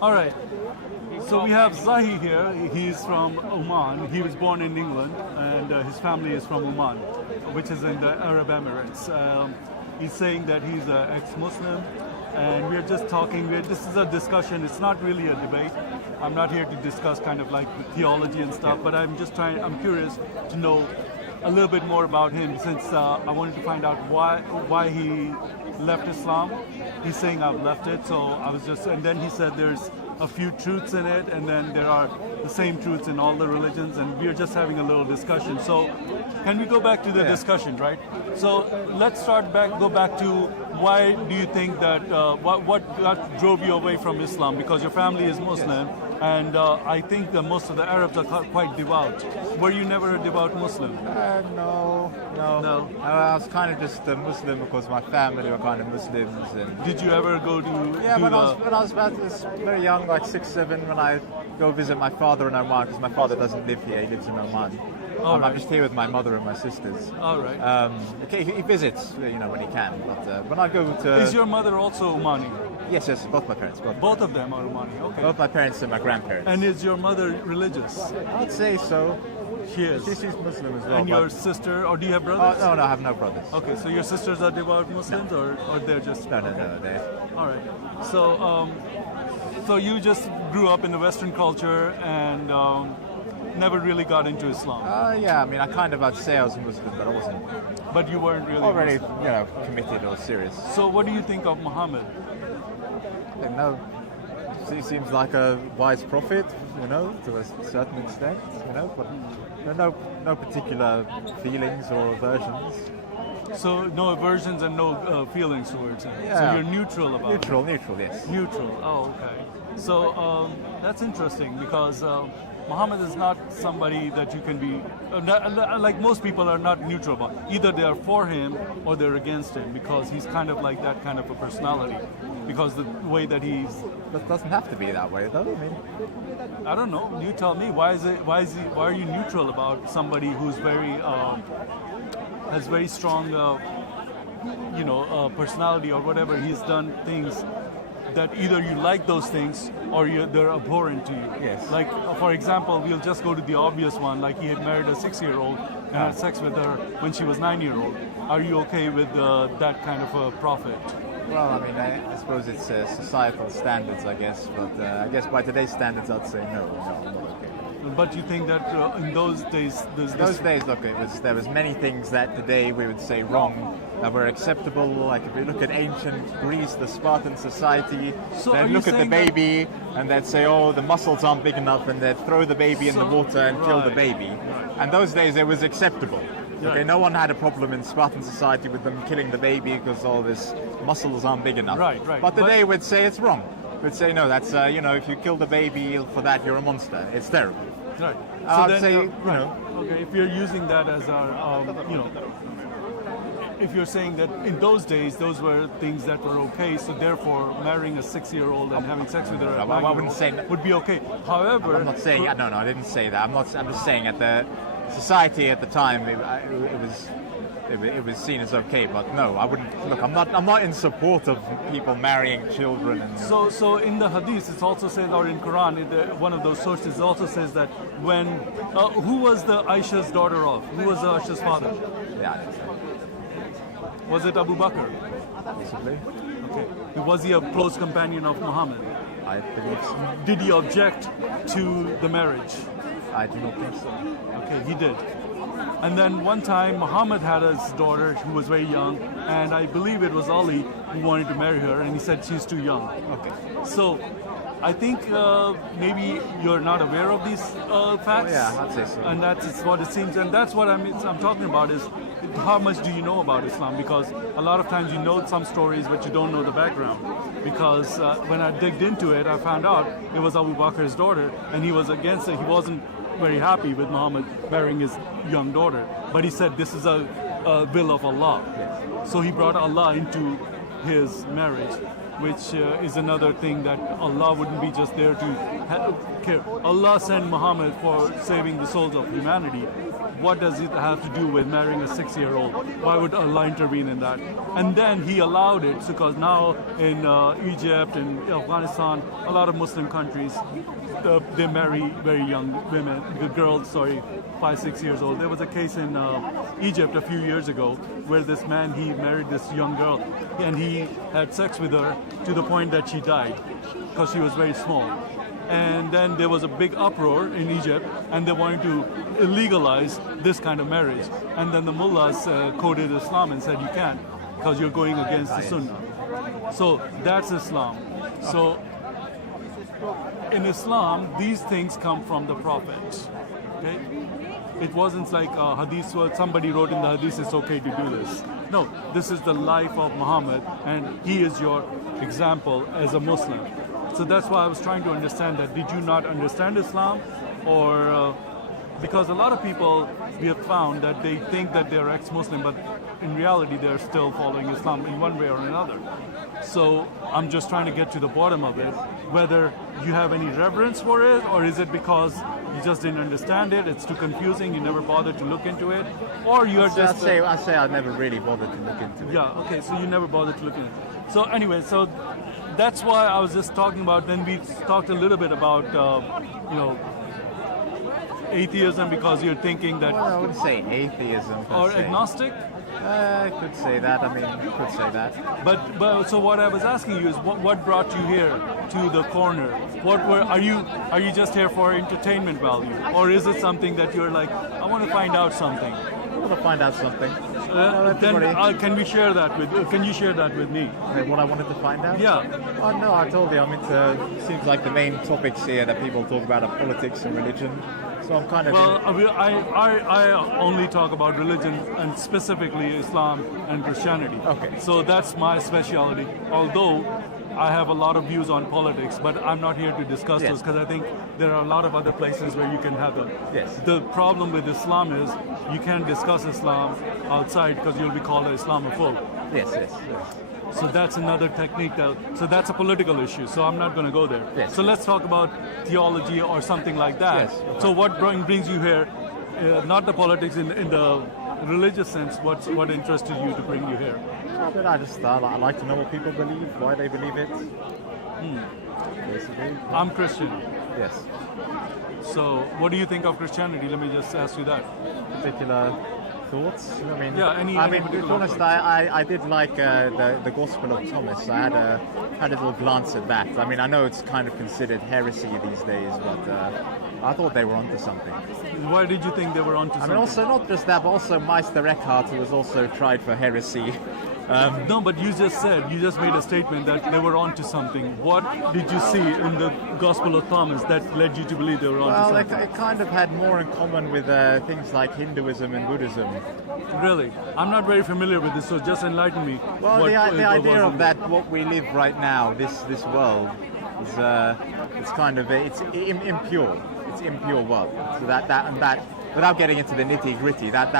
All right. So we have Zahi here. He's from Oman. He was born in England, and his family is from Oman, which is in the Arab Emirates. He's saying that he's an ex-Muslim, and we're just talking. This is a discussion. It's not really a debate. I'm not here to discuss kind of like the theology and stuff, but I'm curious to know a little bit more about him, since I wanted to find out why he left Islam. He's saying I've left it, so I was just, and then he said there's a few truths in it, and then there are the same truths in all the religions, and we're just having a little discussion. So can we go back to the discussion, right? So let's go back to why do you think that, what drove you away from Islam? Because your family is Muslim, and I think that most of the Arabs are quite devout. Were you never a devout Muslim? No. I was kind of just a Muslim because my family were kind of Muslims. And did you ever go to? Yeah, when I was very young, like 6, 7, when I go visit my father in Oman, because my father doesn't live here; he lives in Oman. Right. I'm just here with my mother and my sisters. All right. Okay, he visits, when he can. But when I go to, is your mother also Omani? Yes, both my parents. Both of them are Omani. Okay. Both my parents and my grandparents. And is your mother religious? I'd say so. She is. She's Muslim as well. And your sister, or do you have brothers? No, I have no brothers. Okay, so your sisters are devout Muslims, no. or they're just? No, they're. All right. So, so you just grew up in the Western culture and never really got into Islam. Yeah, I mean, I'd say I was Muslim, but I wasn't. But you weren't really already, Muslim. Committed or serious. So, what do you think of Muhammad? I don't know. He seems like a wise prophet, to a certain extent, but no particular feelings or aversions. So no aversions and no feelings towards him. Yeah. So you're neutral about it. Neutral, yes. Neutral. Oh, okay. So that's interesting, because Muhammad is not somebody that you can be, like most people are not neutral about. Either they are for him or they're against him, because he's kind of like that kind of a personality. Because the way that he's... That doesn't have to be that way, though. I mean, I don't know. You tell me. Why are you neutral about somebody who's has very strong, personality or whatever? He's done things that either you like those things or they're abhorrent to you. Yes. Like, for example, we'll just go to the obvious one. Like, he had married a 6-year-old and had sex with her when she was 9-year-old. Are you okay with that kind of a prophet? Well, I mean, I suppose it's societal standards, I guess. But I guess by today's standards, I'd say no, I'm not okay. But you think that in those days... look, there was many things that today we would say wrong that were acceptable. Like if you look at ancient Greece, the Spartan society, they'd look at the baby and they'd say, oh, the muscles aren't big enough, and they'd throw the baby in the water and kill the baby. Right. And those days it was acceptable. Yeah. Okay, no one had a problem in Spartan society with them killing the baby because all this muscles aren't big enough. Right. But today we'd say it's wrong. We'd say, no, that's, if you kill the baby for that, you're a monster. It's terrible. Right. So I'd say, Okay, if you're using that as our, if you're saying that in those days, those were things that were okay, so therefore marrying a 6-year-old and having sex with her at 9 I wouldn't say would be okay. However... I'm not saying, no, I didn't say that. I'm just saying at the society at the time, it was seen as okay, but no, I wouldn't. Look, I'm not in support of people marrying children. And, So in the hadith, it also says, or in Quran, one of those sources also says that when who was the Aisha's daughter of? Who was Aisha's father? Yeah, I didn't say. Was it Abu Bakr? Possibly. Okay. Was he a close companion of Muhammad? I believe so. Did he object to the marriage? I do not think so. Okay, he did. And then one time Muhammad had his daughter who was very young, and I believe it was Ali who wanted to marry her, and he said she's too young. Okay. So I think maybe you're not aware of these facts. Yeah, I'd say so. And that's what it seems, and that's what I'm talking about is how much do you know about Islam? Because a lot of times you know some stories, but you don't know the background. Because when I digged into it, I found out it was Abu Bakr's daughter, and he was against it. He wasn't very happy with Muhammad marrying his young daughter, but he said this is a will of Allah. So he brought Allah into his marriage. which is another thing that Allah wouldn't be just there to care. Allah sent Muhammad for saving the souls of humanity. What does it have to do with marrying a 6-year-old? Why would Allah intervene in that? And then he allowed it because now in Egypt and Afghanistan, a lot of Muslim countries, they marry very young women, girls, 5, 6 years old. There was a case in Egypt a few years ago where this man, he married this young girl and he had sex with her to the point that she died because she was very small. And then there was a big uproar in Egypt and they wanted to legalize this kind of marriage. And then the mullahs quoted Islam and said you can't because you're going against the Sunnah. So that's Islam. So in Islam, these things come from the Prophet. Okay? It wasn't like a hadith where somebody wrote in the hadith it's okay to do this. No, this is the life of Muhammad and he is your example as a Muslim. So that's why I was trying to understand that. Did you not understand Islam? Or because a lot of people we have found that they think that they're ex-Muslim, but in reality they're still following Islam in one way or another. So I'm just trying to get to the bottom of it, whether you have any reverence for it, or is it because you just didn't understand it, it's too confusing, you never bothered to look into it, or you are just... I'd say I never really bothered to look into it. Yeah, okay, so you never bothered to look into it. So anyway, so that's why I was just talking about, then we talked a little bit about, atheism, because you're thinking that... Well, I wouldn't say atheism per or se. Agnostic? I could say that. I mean, you could say that. But so what I was asking you is what brought you here to the corner? Are you just here for entertainment value, or is it something that you're like, I want to find out something? I want to find out something. Then can we share that with? Can you share that with me? What I wanted to find out? Yeah. Oh no, I told you. I mean, it seems like the main topics here that people talk about are politics and religion. So I'm kind of... Well, I only talk about religion and specifically Islam and Christianity. Okay. So that's my specialty. Although I have a lot of views on politics, but I'm not here to discuss those because I think there are a lot of other places where you can have them. Yes. The problem with Islam is you can't discuss Islam outside because you'll be called an Islamophobe. Yes. So that's another technique. So that's a political issue. So I'm not going to go there. Yes. So let's talk about theology or something like that. Yes. So what brings you here? Not the politics in the religious sense. What interested you to bring you here? But I like to know what people believe, why they believe it. Basically. I'm Christian. Yes. So what do you think of Christianity? Let me just ask you that. Particular thoughts? I mean, to be honest, I did like the Gospel of Thomas. I had a little glance at that. I mean, I know it's kind of considered heresy these days, but I thought they were onto something. Why did you think they were onto something? I mean, also not just that, but also Meister Eckhart, who was also tried for heresy. No, but you just made a statement that they were onto something. What did you see in the Gospel of Thomas that led you to believe they were onto something? Well, it kind of had more in common with things like Hinduism and Buddhism. Really? I'm not very familiar with this, so just enlighten me. Well, the idea of that, what we live right now, this world, is it's impure. It's impure world. So that. Without getting into the nitty-gritty, that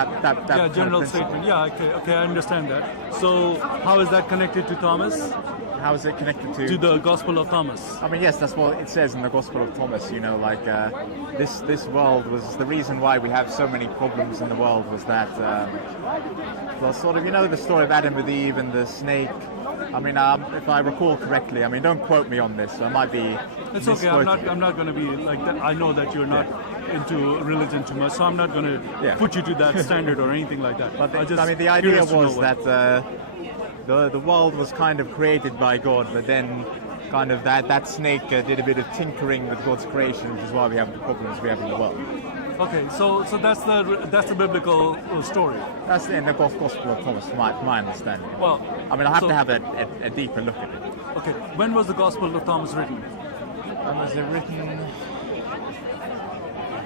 general statement. Yeah, okay, I understand that. So, how is that connected to Thomas? How is it connected to the Gospel of Thomas? I mean, yes, that's what it says in the Gospel of Thomas. You know, like this world was the reason why we have so many problems in the world. Was that well, sort of, the story of Adam with Eve and the snake. I mean, if I recall correctly, I mean, don't quote me on this. I might be. It's okay. I'm not going to be like that. I know that you're not into religion too much, so I'm not going to put you to that standard or anything like that. But the idea was that the world was kind of created by God, but then kind of that snake did a bit of tinkering with God's creation, which is why we have the problems we have in the world. Okay, so that's the biblical story. That's in the Gospel of Thomas, my understanding. Well, I mean, I have to have a deeper look at it. Okay, when was the Gospel of Thomas written? When was it written?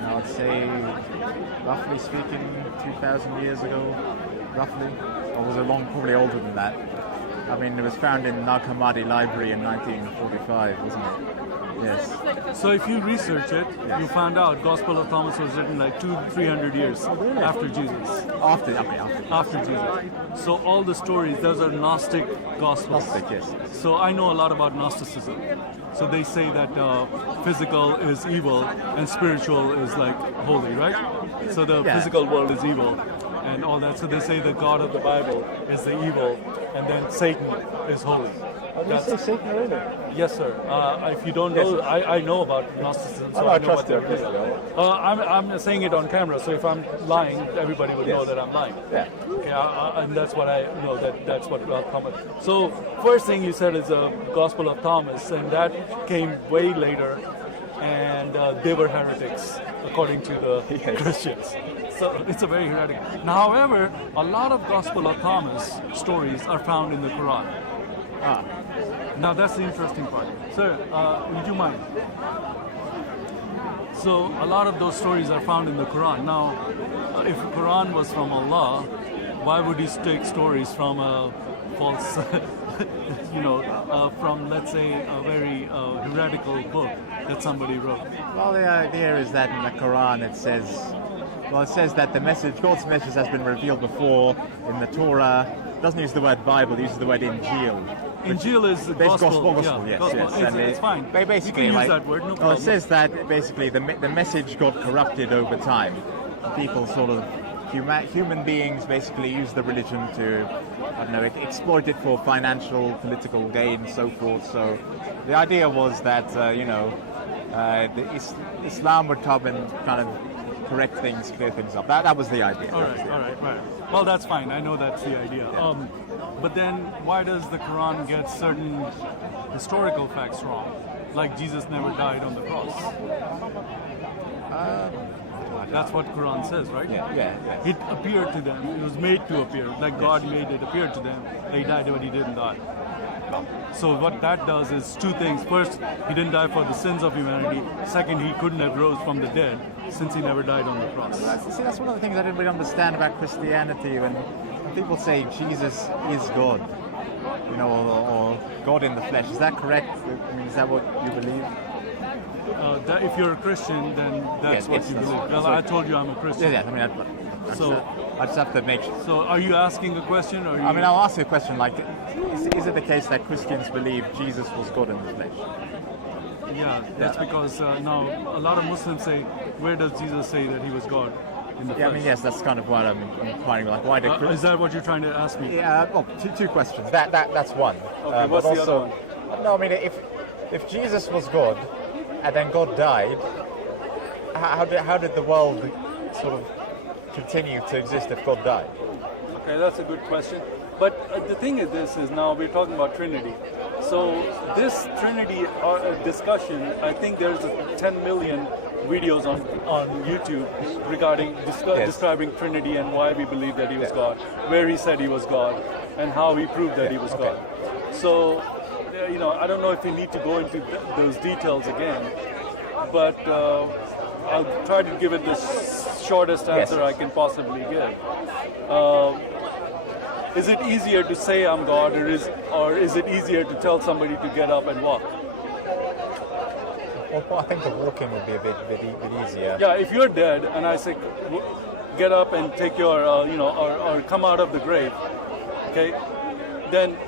I would say, roughly speaking, 2,000 years ago, roughly. Or was it probably older than that? I mean, it was found in Nag Hammadi Library in 1945, wasn't it? Yes. So if you research it, Yes. you found out Gospel of Thomas was written like 200-300 years after Jesus. After. After Jesus. So all the stories, those are Gnostic Gospels. Gnostic, yes. So I know a lot about Gnosticism. So they say that physical is evil and spiritual is like holy, right? So the Yeah. physical world is evil and all that. So they say the God of the Bible is the evil and then Satan is holy. Did you say Satan earlier? Yes, sir. If you don't know, I know about Gnosticism, so I know what they're doing. I'm saying it on camera, so if I'm lying, everybody would know that I'm lying. Yeah. Okay, and that's what I know. That's what Thomas. So first thing you said is the Gospel of Thomas, and that came way later, and they were heretics according to the Christians. So it's a very heretic. Now, however, a lot of Gospel of Thomas stories are found in the Quran. Now that's the interesting part. Sir, would you mind? So a lot of those stories are found in the Quran. Now, if Quran was from Allah, why would he take stories from a false, from let's say a very heretical book that somebody wrote? Well, the idea is that in the Quran it says that God's message has been revealed before in the Torah. It doesn't use the word Bible, it uses the word Injil. Injil is the gospel, yeah, yes. gospel. It's fine. Basically, you can use that word, no problem. It says that basically the message got corrupted over time. People sort of, human beings basically use the religion to, I don't know, exploit it for financial, political gain, and so forth. So the idea was that, Islam would come and kind of correct things, clear things up. That was the idea. All right. Well, that's fine. I know that's the idea. Yeah. But then why does the Quran get certain historical facts wrong? Like Jesus never died on the cross. That's what Quran says, right? Yeah. It appeared to them. It was made to appear. Like God made it appear to them. He died when he didn't die. So what that does is two things. First, he didn't die for the sins of humanity. Second, he couldn't have rose from the dead since he never died on the cross. That's one of the things I didn't really understand about Christianity. When people say Jesus is God, or God in the flesh, is that correct? I mean, is that what you believe? That if you're a Christian, then that's what you believe. Well, I told you I'm a Christian. Yeah. I mean, I just have to make sure. So are you asking a question? Or I'll ask you a question. Like, is it the case that Christians believe Jesus was God in the flesh? Yeah, that's because now a lot of Muslims say, where does Jesus say that he was God in the flesh? I mean, yes, that's kind of what I'm inquiring. Like, why did is that what you're trying to ask me? Yeah, well, two questions. That's one. Okay, what's the other one? No, I mean, if Jesus was God and then God died, how did the world sort of continue to exist if God died? Okay, that's a good question. But the thing is now we're talking about Trinity. So this Trinity discussion, I think there's 10 million videos on YouTube regarding describing Trinity and why we believe that he was God, where he said he was God, and how he proved that he was God. So, I don't know if we need to go into those details again, but I'll try to give it the shortest answer I can possibly give. Is it easier to say I'm God, or is it easier to tell somebody to get up and walk? Well, I think the walking would be a bit easier. Yeah, if you're dead and I say, get up and take your, or come out of the grave, okay, then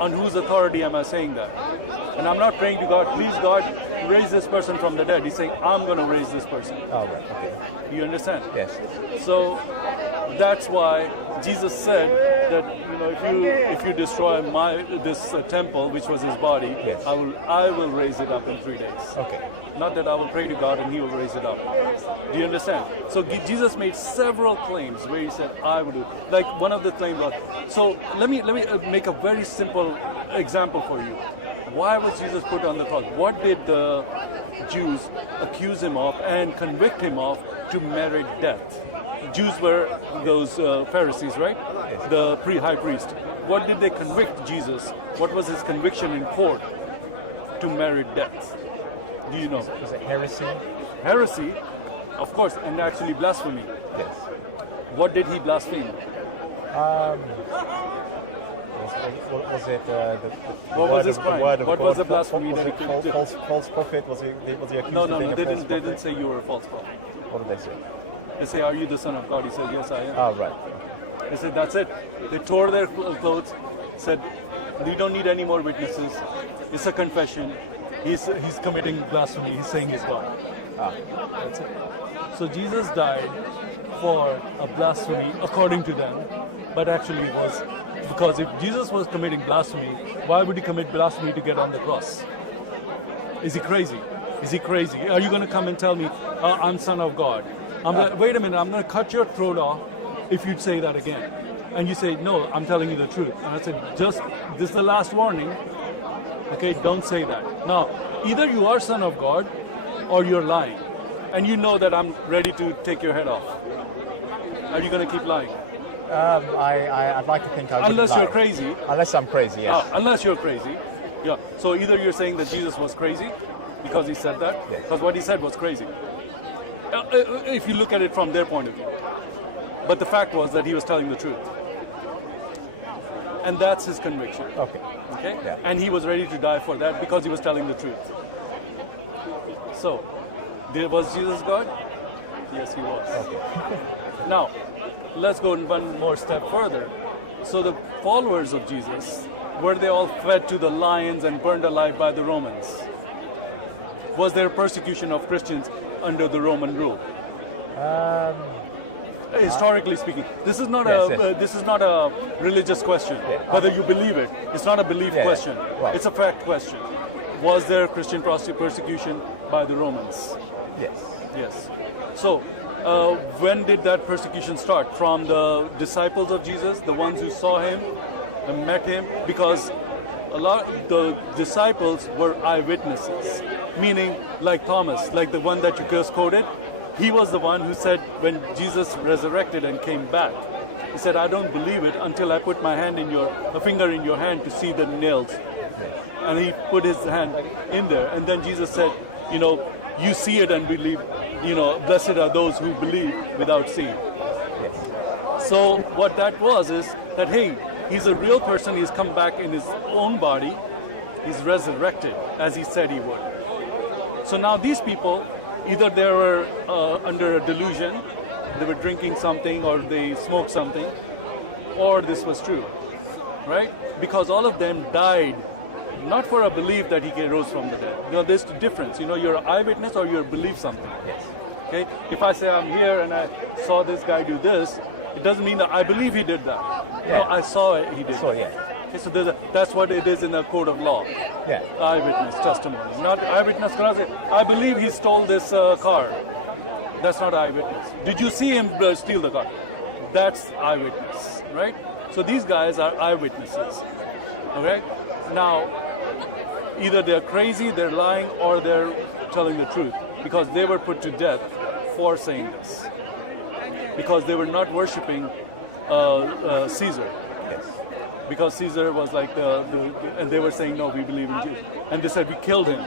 on whose authority am I saying that? And I'm not praying to God, please God, raise this person from the dead. He's saying, I'm going to raise this person. Oh, right, okay. Do you understand? Yes. So that's why Jesus said that if you destroy this temple, which was his body, I will raise it up in 3 days. Okay. Not that I will pray to God and he will raise it up. Do you understand? So Jesus made several claims where he said, I will do. Like one of the claims was, so let me make a very simple example for you. Why was Jesus put on the cross? What did the Jews accuse him of and convict him of to merit death? Jews were those Pharisees, right? Yes. The high priest. What did they convict Jesus? What was his conviction in court to merit death? Do you know? Was it heresy? Heresy, of course, and actually blasphemy. Yes. What did he blaspheme? Was it What was his crime? word of What God? was the blasphemy Was that it he did? false prophet? Was he accused No, of no, being no. a They false didn't. They prophet? didn't say you were a false prophet. What did they say? They say, "Are you the Son of God?" He said, "Yes, I am." Oh, right. They said, "That's it." They tore their clothes. Said, "We don't need any more witnesses. It's a confession. He's committing blasphemy. He's saying he's God." That's it. So Jesus died for a blasphemy according to them, but actually it was because if Jesus was committing blasphemy, why would he commit blasphemy to get on the cross? Is he crazy? Is he crazy? Are you going to come and tell me I'm Son of God? Wait a minute, I'm going to cut your throat off if you'd say that again. And you say, no, I'm telling you the truth. And I said, this is the last warning. Okay, don't say that. Now, either you are Son of God or you're lying. And you know that I'm ready to take your head off. Are you going to keep lying? I'd like to think I wouldn't Unless lie. you're crazy. Unless I'm crazy, yes. Unless you're crazy. Yeah. So either you're saying that Jesus was crazy because he said that, Yes. because what he said was crazy. If you look at it from their point of view. But the fact was that he was telling the truth. And that's his conviction. Okay. Okay? Yeah. And he was ready to die for that because he was telling the truth. So, was Jesus God? Yes, he was. Okay. Now, let's go one more step further. So the followers of Jesus, were they all fed to the lions and burned alive by the Romans? Was there persecution of Christians under the Roman rule? Historically speaking, this is not Yes. this is not a religious question. Whether you believe it, it's not a belief Yeah. question. Right. It's a fact question. Was there Christian persecution by the Romans? Yes. Yes. So, when did that persecution start? From the disciples of Jesus, the ones who saw him and met him? Because a lot the disciples were eyewitnesses, meaning like Thomas, like the one that you just quoted. He was the one who said when Jesus resurrected and came back, he said, "I don't believe it until I put my finger in your hand to see the nails." And he put his hand in there, and then Jesus said, you see it and believe, blessed are those who believe without seeing. Yes. So what that was is that, hey, he's a real person, he's come back in his own body, he's resurrected as he said he would. So now these people, either they were under a delusion, they were drinking something or they smoked something, or this was true, right? Because all of them died not for a belief that he rose from the dead. There's the difference. You're an eyewitness or you believe something. Yes. Okay? If I say I'm here and I saw this guy do this, it doesn't mean that I believe he did that. Yeah. No, I saw it, he did. So, that. yeah. Okay, so that's what it is in the code of law. Yeah. Eyewitness testimony. Not eyewitness because I believe he stole this car. That's not eyewitness. Did you see him steal the car? That's eyewitness, right? So these guys are eyewitnesses. Okay? Now, either they're crazy, they're lying, or they're telling the truth because they were put to death for saying this. Because they were not worshiping Caesar. Yes. Because Caesar was like and they were saying, no, we believe in Jesus. And they said, we killed him.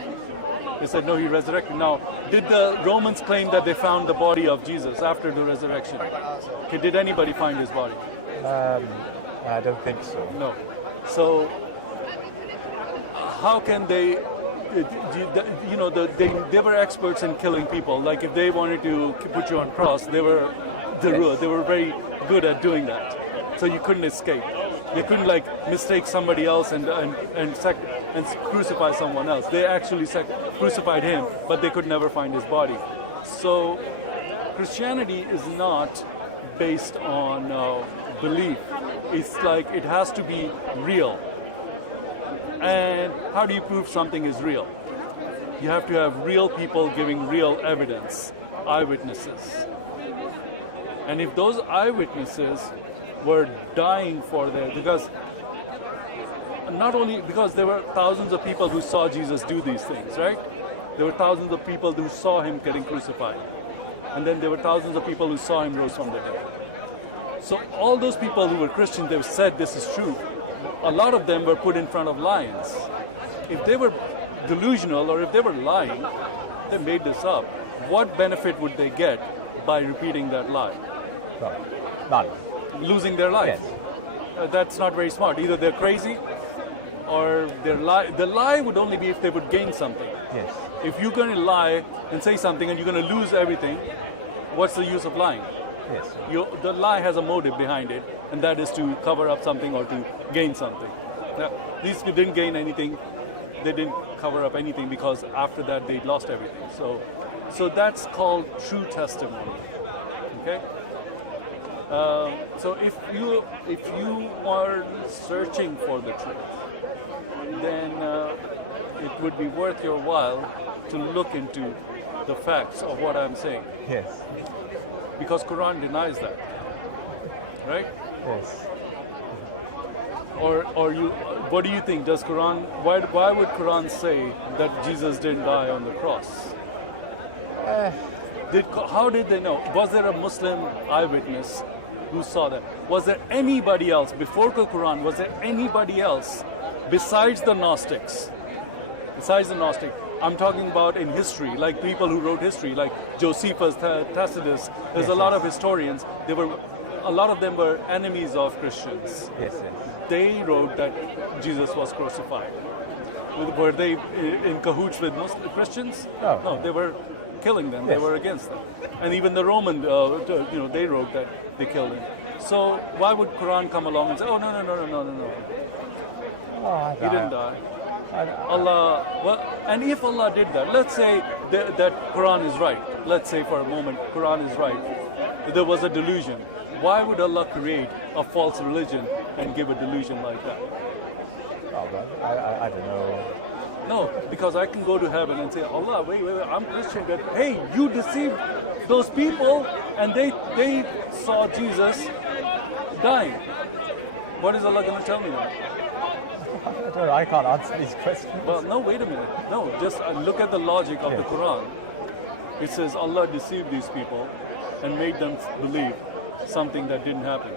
They said, no, he resurrected. Now, did the Romans claim that they found the body of Jesus after the resurrection? Okay, did anybody find his body? I don't think so. No. So, how can they, they were experts in killing people. Like if they wanted to put you on cross, they were very good at doing that. So you couldn't escape. They couldn't mistake somebody else and crucify someone else. They actually crucified him, but they could never find his body. So Christianity is not based on belief. It's like it has to be real. And how do you prove something is real? You have to have real people giving real evidence, eyewitnesses. And if those eyewitnesses were dying for because there were thousands of people who saw Jesus do these things, right? There were thousands of people who saw him getting crucified. And then there were thousands of people who saw him rose from the dead. So all those people who were Christians, they said this is true. A lot of them were put in front of lions. If they were delusional or if they were lying, they made this up. What benefit would they get by repeating that lie? None. Losing their life. Yes. that's not very smart. Either they're crazy or they're lie. The lie would only be if they would gain something. Yes. If you're going to lie and say something and you're going to lose everything, what's the use of lying? Yes. The lie has a motive behind it, and that is to cover up something or to gain something. Now, these people didn't gain anything. They didn't cover up anything because after that they lost everything. So that's called true testimony. Okay. So if you are searching for the truth, then it would be worth your while to look into the facts of what I'm saying. Yes. Because Quran denies that, right? Yes. Or you, what do you think? Does Quran? Why would Quran say that Jesus didn't die on the cross? How did they know? Was there a Muslim eyewitness who saw that? Was there anybody else before the Quran? Was there anybody else besides the Gnostics? Besides the Gnostic, I'm talking about in history, like people who wrote history, like Josephus, Tacitus. There's a lot of historians. A lot of them were enemies of Christians. Yes. They wrote that Jesus was crucified. Were they in cahoots with Christians? No, they were killing them. Yes. They were against them. And even the Roman, they wrote that they killed him. So why would Quran come along and say, oh, no. Oh, he didn't die. Allah, well, and if Allah did that, let's say that Quran is right. Let's say for a moment Quran is right. There was a delusion. Why would Allah create a false religion and give a delusion like that? Oh, but I don't know. No, because I can go to heaven and say, Allah, wait, I'm Christian, but hey, you deceived those people and they saw Jesus dying. What is Allah going to tell me now? I can't answer these questions. Well, no, wait a minute. No, just look at the logic of the Quran. It says Allah deceived these people and made them believe something that didn't happen.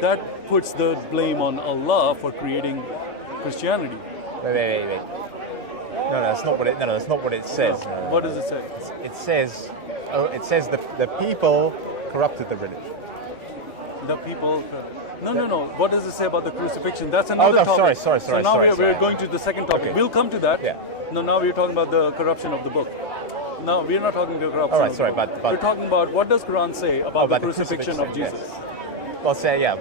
That puts the blame on Allah for creating Christianity. Wait. No, that's not what it. No, that's not what it says. No. What does it say? It says the people corrupted the religion. The people. No. What does it say about the crucifixion? That's another topic. Sorry. So now we're going to the second topic. Okay. We'll come to that. Yeah. No, now we're talking about the corruption of the book. No, we're not talking about corruption. All right, of sorry, the book. but we're talking about what does Quran say about the crucifixion of Jesus. Yes. Well,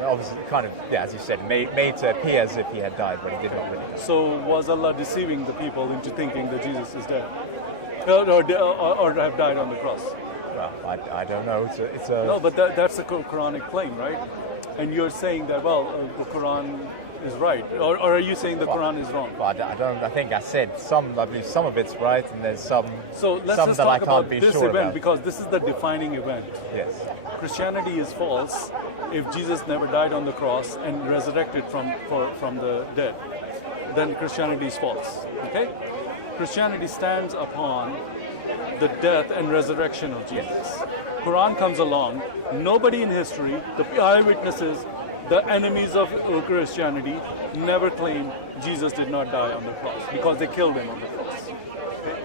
obviously, kind of, as you said, made to appear as if he had died, but he did not really die. So was Allah deceiving the people into thinking that Jesus is dead, or have died on the cross? Well, I don't know. It's a no, but that's a Quranic claim, right? And you're saying that the Quran is right, or are you saying the Quran is wrong? Well, I don't. I think I said I believe some of it's right, and there's some. So let's some just that talk I can't about be this sure event about. because this is the defining event. Yes. Christianity is false if Jesus never died on the cross and resurrected from the dead. Then Christianity is false. Okay? Christianity stands upon the death and resurrection of Jesus. Quran comes along. Nobody in history, the eyewitnesses, the enemies of Christianity, never claimed Jesus did not die on the cross because they killed him on the cross. Okay?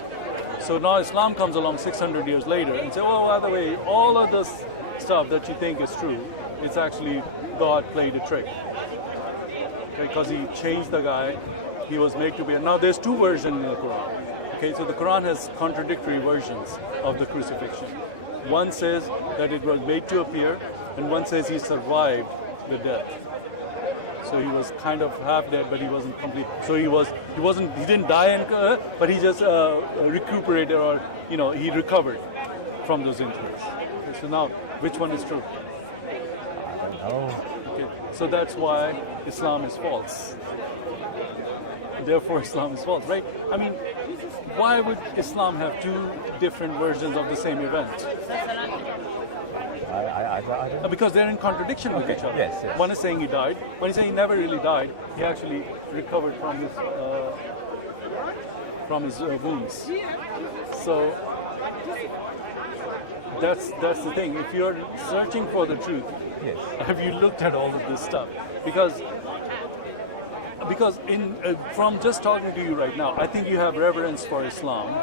So now Islam comes along 600 years later and say, oh, by the way, all of this stuff that you think is true, it's actually God played a trick. Because he changed the guy, he was made to be. Now there's two versions in the Quran. Okay, so the Quran has contradictory versions of the crucifixion. One says that it was made to appear, and one says he survived the death. So he was kind of half dead, but he wasn't complete. So he didn't die, but he just recuperated, or he recovered from those injuries. Okay, so now, which one is true? I don't know. Okay, so that's why Islam is false. Therefore, Islam is false, right? I mean, why would Islam have two different versions of the same event? I don't know. Because they're in contradiction with each other. Yes. One is saying he died. One is saying he never really died. He actually recovered from his wounds. So that's the thing. If you're searching for the truth, Yes. have you looked at all of this stuff? Because from just talking to you right now, I think you have reverence for Islam,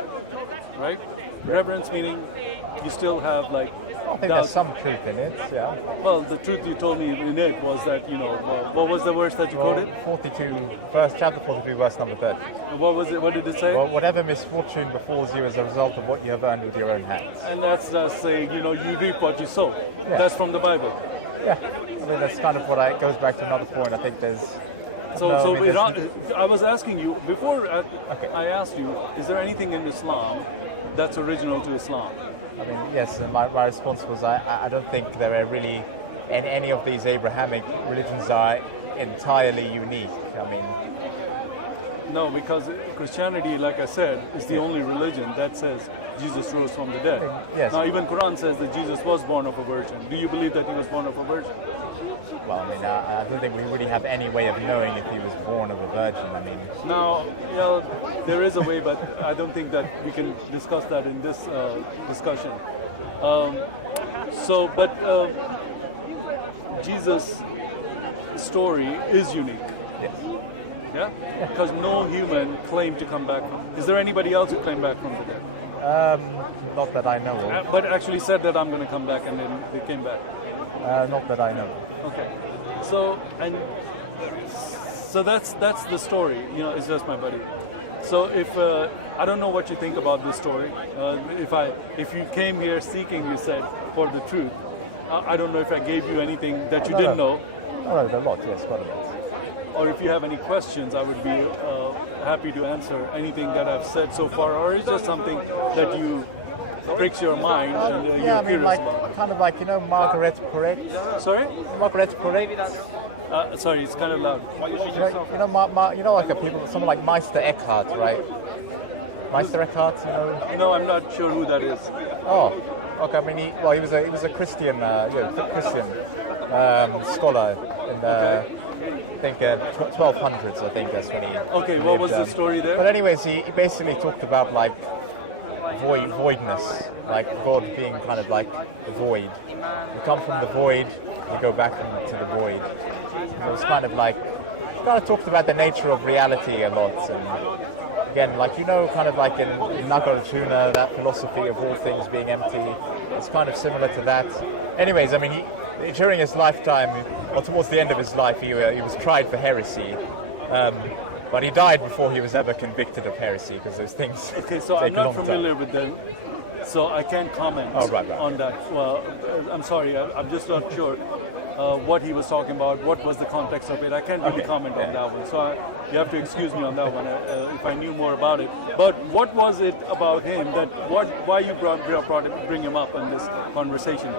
right? Reverence meaning you still have think there's some truth in it, yeah. Well, the truth you told me in it was that, what was the verse that you quoted? 42, chapter 43, verse number 30. What was it? What did it say? Well, whatever misfortune befalls you as a result of what you have earned with your own hands. And that's just saying, you reap what you sow. Yeah. That's from the Bible. Yeah, I mean, that's kind of it goes back to another point. I think there's... I was asking you, before I asked you, is there anything in Islam that's original to Islam? I mean, yes, and my response was I don't think there are really any of these Abrahamic religions are entirely unique. I mean... No, because Christianity, like I said, is the only religion that says Jesus rose from the dead. Yes. Now, even Quran says that Jesus was born of a virgin. Do you believe that he was born of a virgin? Well, I mean, I don't think we really have any way of knowing if he was born of a virgin. I mean... Now, there is a way, but I don't think that we can discuss that in this discussion. Jesus' story is unique. Yes. Yeah? Because no human claimed to come back. Is there anybody else who came back from the dead? Not that I know of. But actually said that I'm going to come back, and then they came back. Not that I know of. Okay. So that's the story. It's just my buddy. So if I don't know what you think about this story. If you came here seeking, you said, for the truth, I don't know if I gave you anything that you didn't know. No, a lot. Yes, quite a lot. Or if you have any questions, I would be happy to answer anything that I've said so far, or it's just something that you pricks your mind and you're curious about. Kind of like, Margaret Porete. Sorry? Margaret Porete. Sorry, it's kind of loud. Like someone like Meister Eckhart, right? Meister Eckhart, No, I'm not sure who that is. Oh, okay. I mean, he was a Christian, Christian scholar in I think 1200s. I think that's when he. Okay, what was the story there? But anyways, he basically talked about like voidness, like God being kind of like the void. You come from the void, you go back into the void. So it was kind of talked about the nature of reality a lot, and again, kind of like in Nagarjuna, that philosophy of all things being empty. It's kind of similar to that. Anyways, I mean, during his lifetime, or towards the end of his life, he was tried for heresy. But he died before he was ever convicted of heresy, because those things. Okay, so I'm not familiar with them, so I can't comment on that. Well, I'm sorry, I'm just not sure what he was talking about, what was the context of it. I can't really comment on that one, so you have to excuse me on that one if I knew more about it. But what was it about him that why you bring him up in this conversation?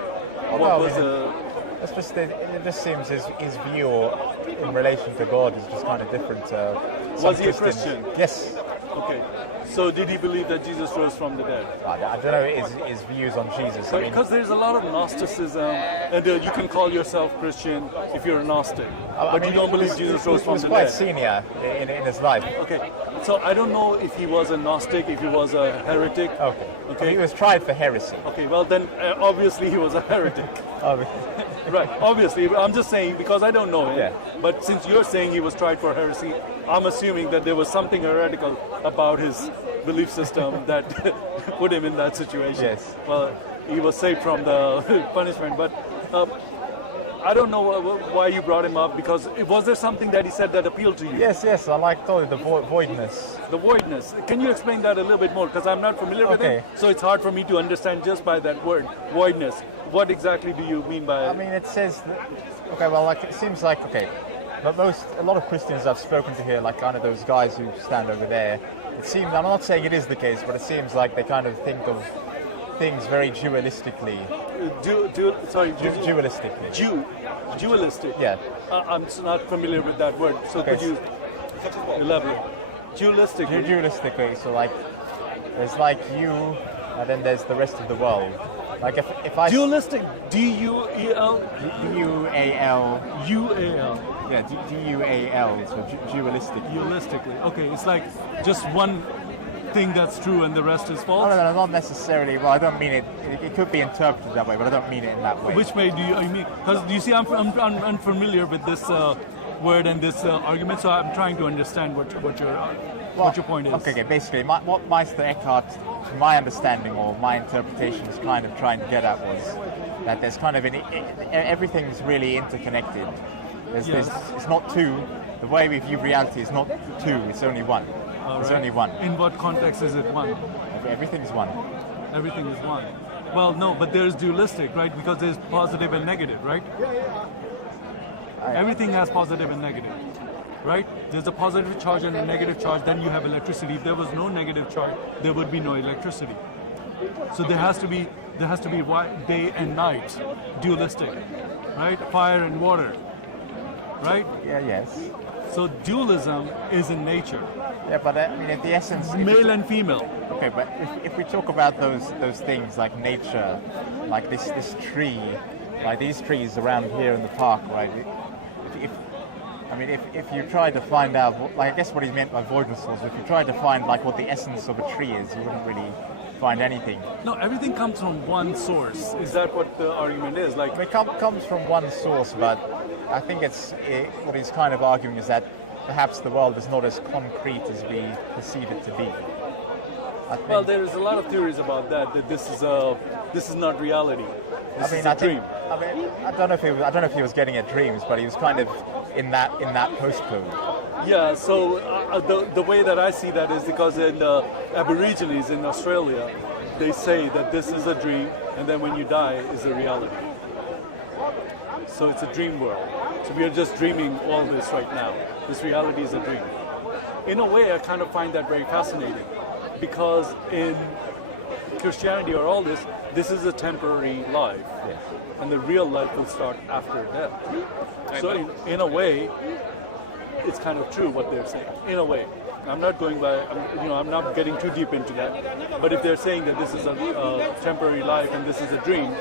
It just seems his view in relation to God is just kind of different. Was he a Christian? Yes. Okay. So did he believe that Jesus rose from the dead? I don't know his views on Jesus. Because there's a lot of Gnosticism, and you can call yourself Christian if you're a Gnostic, but you don't believe Jesus rose from the dead. He was quite senior in his life. Okay. So I don't know if he was a Gnostic, if he was a heretic. Okay. Well, he was tried for heresy. Okay. Well, then obviously he was a heretic. Right, obviously. I'm just saying because I don't know him. Yeah. But since you're saying he was tried for heresy, I'm assuming that there was something heretical about his belief system that put him in that situation. Yes. Well, he was saved from the punishment, but I don't know why you brought him up, because was there something that he said that appealed to you? Yes, I told you the voidness. The voidness. Can you explain that a little bit more? Because I'm not familiar with it, so it's hard for me to understand just by that word, voidness. What exactly do you mean by it? I mean, it says, it seems like, a lot of Christians I've spoken to here, like kind of those guys who stand over there, it seems, I'm not saying it is the case, but it seems like they kind of think of things very dualistically. Dualistically. Dualistic. Yeah. I'm not familiar with that word, so could you elaborate? Dualistically. Dualistically, so there's you, and then there's the rest of the world. Like if I dualistic, D-U-E-L? D-U-A-L. U-A-L. Yeah, D-U-A-L, so dualistic. Dualistically, okay, it's like just one thing that's true and the rest is false? No, not necessarily. Well, I don't mean it. It could be interpreted that way, but I don't mean it in that way. Which way do you mean? Because you see, I'm unfamiliar with this word and this argument, so I'm trying to understand what you're what your point is. Okay, basically, what Meister Eckhart, to my understanding or my interpretation, is kind of trying to get at was that there's kind of everything's really interconnected. It's not two. The way we view reality is not two. It's only one. It's only one. In what context is it one? Everything's one. Everything is one. Well, no, but there's dualistic, right? Because there's positive and negative, right? Everything has positive and negative, right? There's a positive charge and a negative charge, then you have electricity. If there was no negative charge, there would be no electricity. So there has to be day and night, dualistic, right? Fire and water, right? Yeah, yes. So dualism is in nature. Yeah, but I mean, at the essence, male and female. Okay, but if we talk about those things like nature, like this tree, like these trees around here in the park, right? If you try to find out, I guess what he meant by voidless was, if you try to find like what the essence of a tree is, you wouldn't really find anything. No, everything comes from one source. Is that what the argument is? Like, it comes from one source, but I think what he's kind of arguing is that perhaps the world is not as concrete as we perceive it to be. Well, there is a lot of theories about that. That this is not reality. This is a dream. I don't know if he was getting at dreams, but he was kind of in that postcode. Yeah. So the way that I see that is because in the Aborigines in Australia, they say that this is a dream, and then when you die is a reality. So it's a dream world. So we are just dreaming all this right now. This reality is a dream. In a way, I kind of find that very fascinating, because in Christianity or all this is a temporary life, yes, and the real life will start after death. So in a way, it's kind of true what they're saying. In a way, I'm not going by, I'm not getting too deep into that. But if they're saying that this is a temporary life and this is a dream,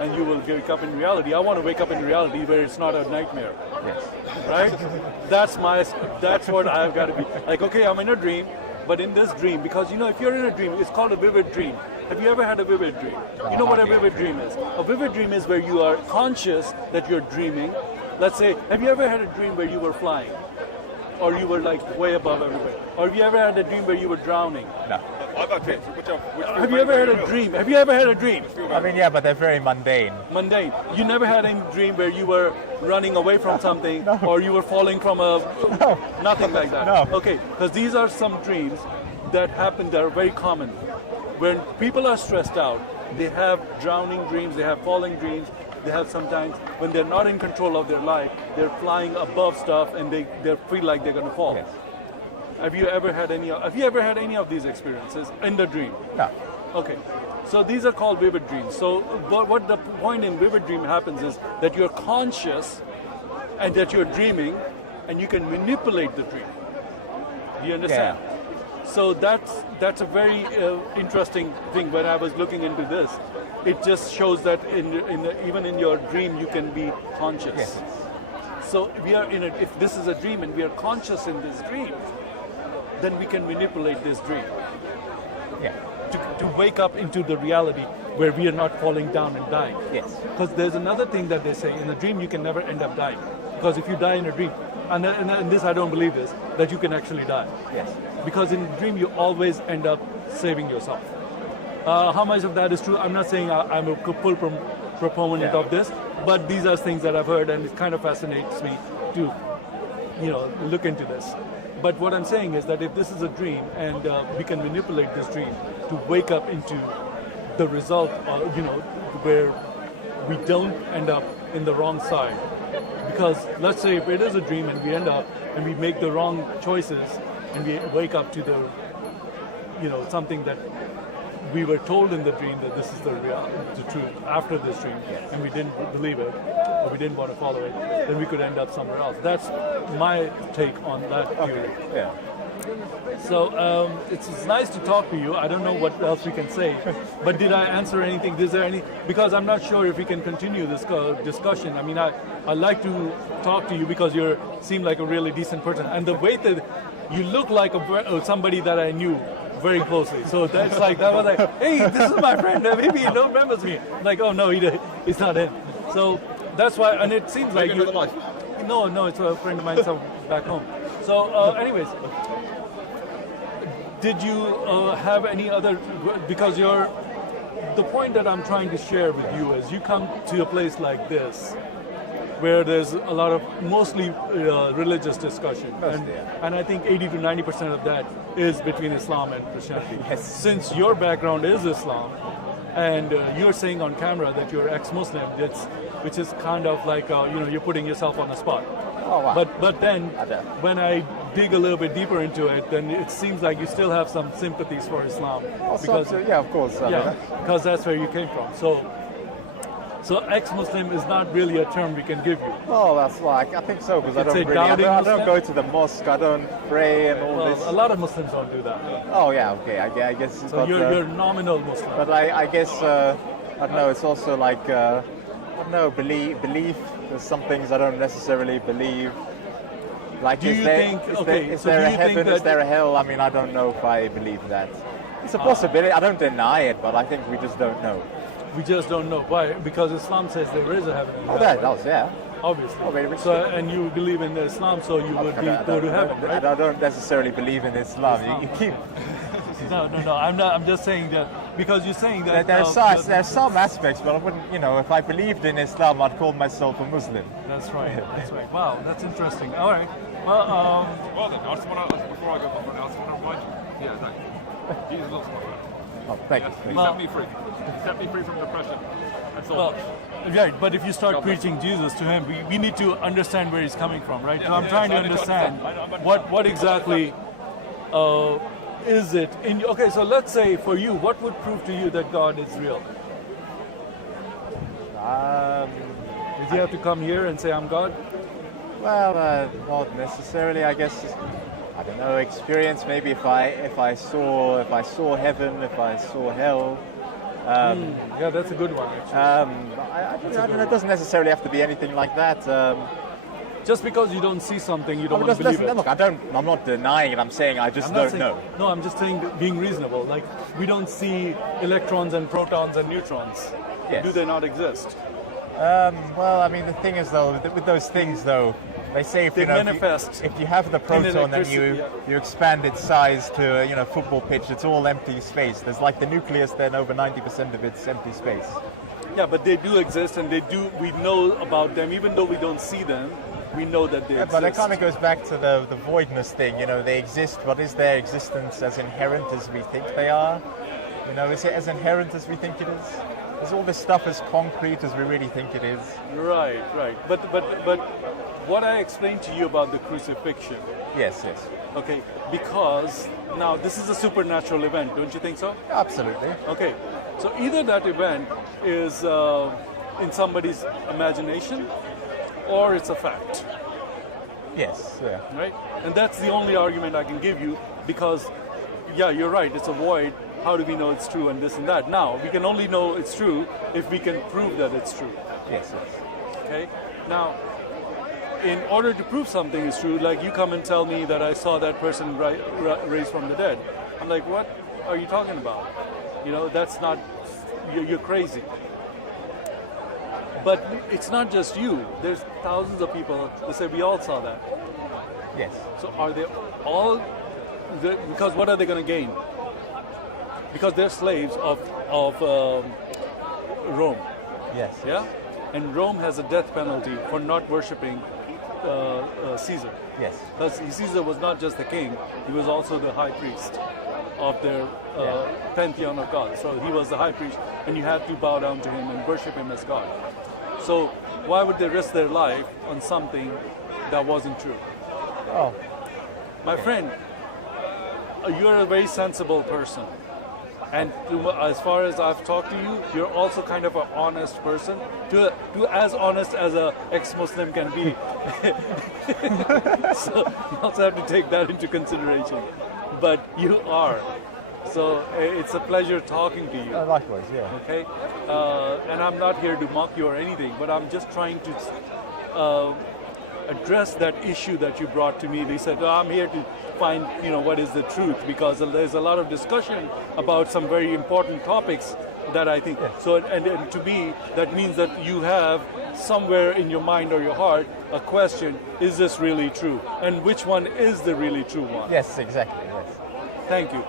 and you will wake up in reality, I want to wake up in reality where it's not a nightmare. Yes. Right? That's what I've got to be. Like, okay, I'm in a dream, but in this dream, because if you're in a dream, it's called a vivid dream. Have you ever had a vivid dream? You know what a vivid dream is? A vivid dream is where you are conscious that you're dreaming. Let's say, have you ever had a dream where you were flying? Or you were like way above everybody? Or have you ever had a dream where you were drowning? No. Have you ever had a dream? Have you ever had a dream? I mean, yeah, but they're very mundane. Mundane. You never had any dream where you were running away from something, No. or you were falling from No. nothing like that? No. Okay, because these are some dreams that happen that are very common. When people are stressed out, they have drowning dreams, they have falling dreams, they have sometimes, when they're not in control of their life, they're flying above stuff and they feel like they're going to fall. Yes. Have you ever had any of these experiences in the dream? No. Okay, so these are called vivid dreams. So what the point in vivid dream happens is that you're conscious and that you're dreaming, and you can manipulate the dream. Do you understand? Yeah. So that's a very interesting thing. When I was looking into this, it just shows that even in your dream you can be conscious. Yes. So if this is a dream and we are conscious in this dream, then we can manipulate this dream. Yeah. To wake up into the reality where we are not falling down and dying. Yes. Because there's another thing that they say, in a dream you can never end up dying. Because if you die in a dream, and this I don't believe this, that you can actually die. Yes. Because in a dream you always end up saving yourself. How much of that is true? I'm not saying I'm a full proponent of this, but these are things that I've heard, and it kind of fascinates me to look into this. But what I'm saying is that if this is a dream and we can manipulate this dream to wake up into the result, where we don't end up in the wrong side. Because let's say if it is a dream and we end up and we make the wrong choices and we wake up to the, something that we were told in the dream that this is the truth after this dream, and we didn't believe it, or we didn't want to follow it, then we could end up somewhere else. That's my take on that theory. Okay. Yeah. So it's nice to talk to you. I don't know what else we can say, but did I answer anything? Is there any? Because I'm not sure if we can continue this discussion. I mean, I like to talk to you because you seem like a really decent person, and the way that you look like somebody that I knew very closely. So that's like, that was like, hey, this is my friend. Maybe he remembers me. Like, oh no, he's not in. So that's why, and it seems like you. No, it's a friend of mine back home. So anyways, did you have any other, because the point that I'm trying to share with you is you come to a place like this where there's a lot of mostly religious discussion. And I think 80 to 90% of that is between Islam and Christianity. Yes. Since your background is Islam, and you're saying on camera that you're ex-Muslim, which is kind of like, you're putting yourself on the spot. Oh, wow. But then when I dig a little bit deeper into it, then it seems like you still have some sympathies for Islam. Because, yeah, of course. Because that's where you came from. So ex-Muslim is not really a term we can give you. Oh, that's like, I think so, because I don't go to the mosque, I don't pray and all this. A lot of Muslims don't do that. Oh, yeah, okay, I guess. So but, you're nominal Muslim. But I guess, I don't know, it's also like, I don't know, belief. There's some things I don't necessarily believe. Like, is there a heaven, is there a hell? I mean, I don't know if I believe that. It's a possibility. I don't deny it, but I think we just don't know. We just don't know. Why? Because Islam says there is a heaven and hell. Oh, that does, yeah. Obviously. Oh, so, and you believe in Islam, so you would go to heaven, right? I don't necessarily believe in Islam. You keep... No. I'm just saying that because you're saying that there's some aspects, but I wouldn't. If I believed in Islam, I'd call myself a Muslim. That's right. That's right. Wow, that's interesting. All right. Well, then, I just want to before I go, I just want to remind you. Yeah, exactly. Jesus loves my friend. Oh, thank you. He set me free. He set me free from depression. And so much. Right, but if you start preaching Jesus to him, we need to understand where he's coming from, right? So I'm trying to understand what exactly is it in. Okay, so let's say for you, what would prove to you that God is real? Did you have to come here and say I'm God? Well, not necessarily. I guess I don't know. Experience. Maybe if I saw heaven, if I saw hell. Yeah, that's a good one. Actually. I don't know. It doesn't necessarily have to be anything like that. Just because you don't see something, you don't want to believe it. Look, I'm not denying it. I'm saying I just don't know. No, I'm just saying being reasonable. Like we don't see electrons and protons and neutrons. Yes. Do they not exist? Well, I mean, the thing is though, with those things though, they say if you have the proton and you expand its size to a football pitch, it's all empty space. There's like the nucleus, then over 90% of it's empty space. Yeah, but they do exist, and we know about them, even though we don't see them. We know that they exist. But it kind of goes back to the voidness thing. They exist, but is their existence as inherent as we think they are? Is it as inherent as we think it is? Is all this stuff as concrete as we really think it is? Right. But what I explained to you about the crucifixion. Yes. Okay, because now this is a supernatural event, don't you think so? Absolutely. Okay, so either that event is in somebody's imagination, or it's a fact. Yes, yeah. Right? And that's the only argument I can give you because, yeah, you're right, it's a void. How do we know it's true and this and that? Now, we can only know it's true if we can prove that it's true. Yes. Okay? Now, in order to prove something is true, like you come and tell me that I saw that person raised from the dead. I'm like, what are you talking about? That's not, you're crazy. But it's not just you. There's thousands of people that say we all saw that. Yes. So are they all, because what are they going to gain? Because they're slaves of Rome. Yes. Yeah? And Rome has a death penalty for not worshipping Caesar. Yes. Because Caesar was not just the king, he was also the high priest of their pantheon of gods. So he was the high priest, and you had to bow down to him and worship him as God. So why would they risk their life on something that wasn't true? Oh. My friend, you're a very sensible person. And as far as I've talked to you, you're also kind of an honest person. To as honest as an ex-Muslim can be. So you also have to take that into consideration. But you are. So it's a pleasure talking to you. Likewise, yeah. Okay? And I'm not here to mock you or anything, but I'm just trying to address that issue that you brought to me. They said, I'm here to find, what is the truth, because there's a lot of discussion about some very important topics that I think. Yes. So, and to me, that means that you have somewhere in your mind or your heart a question, is this really true? And which one is the really true one? Yes, exactly, yes. Thank you.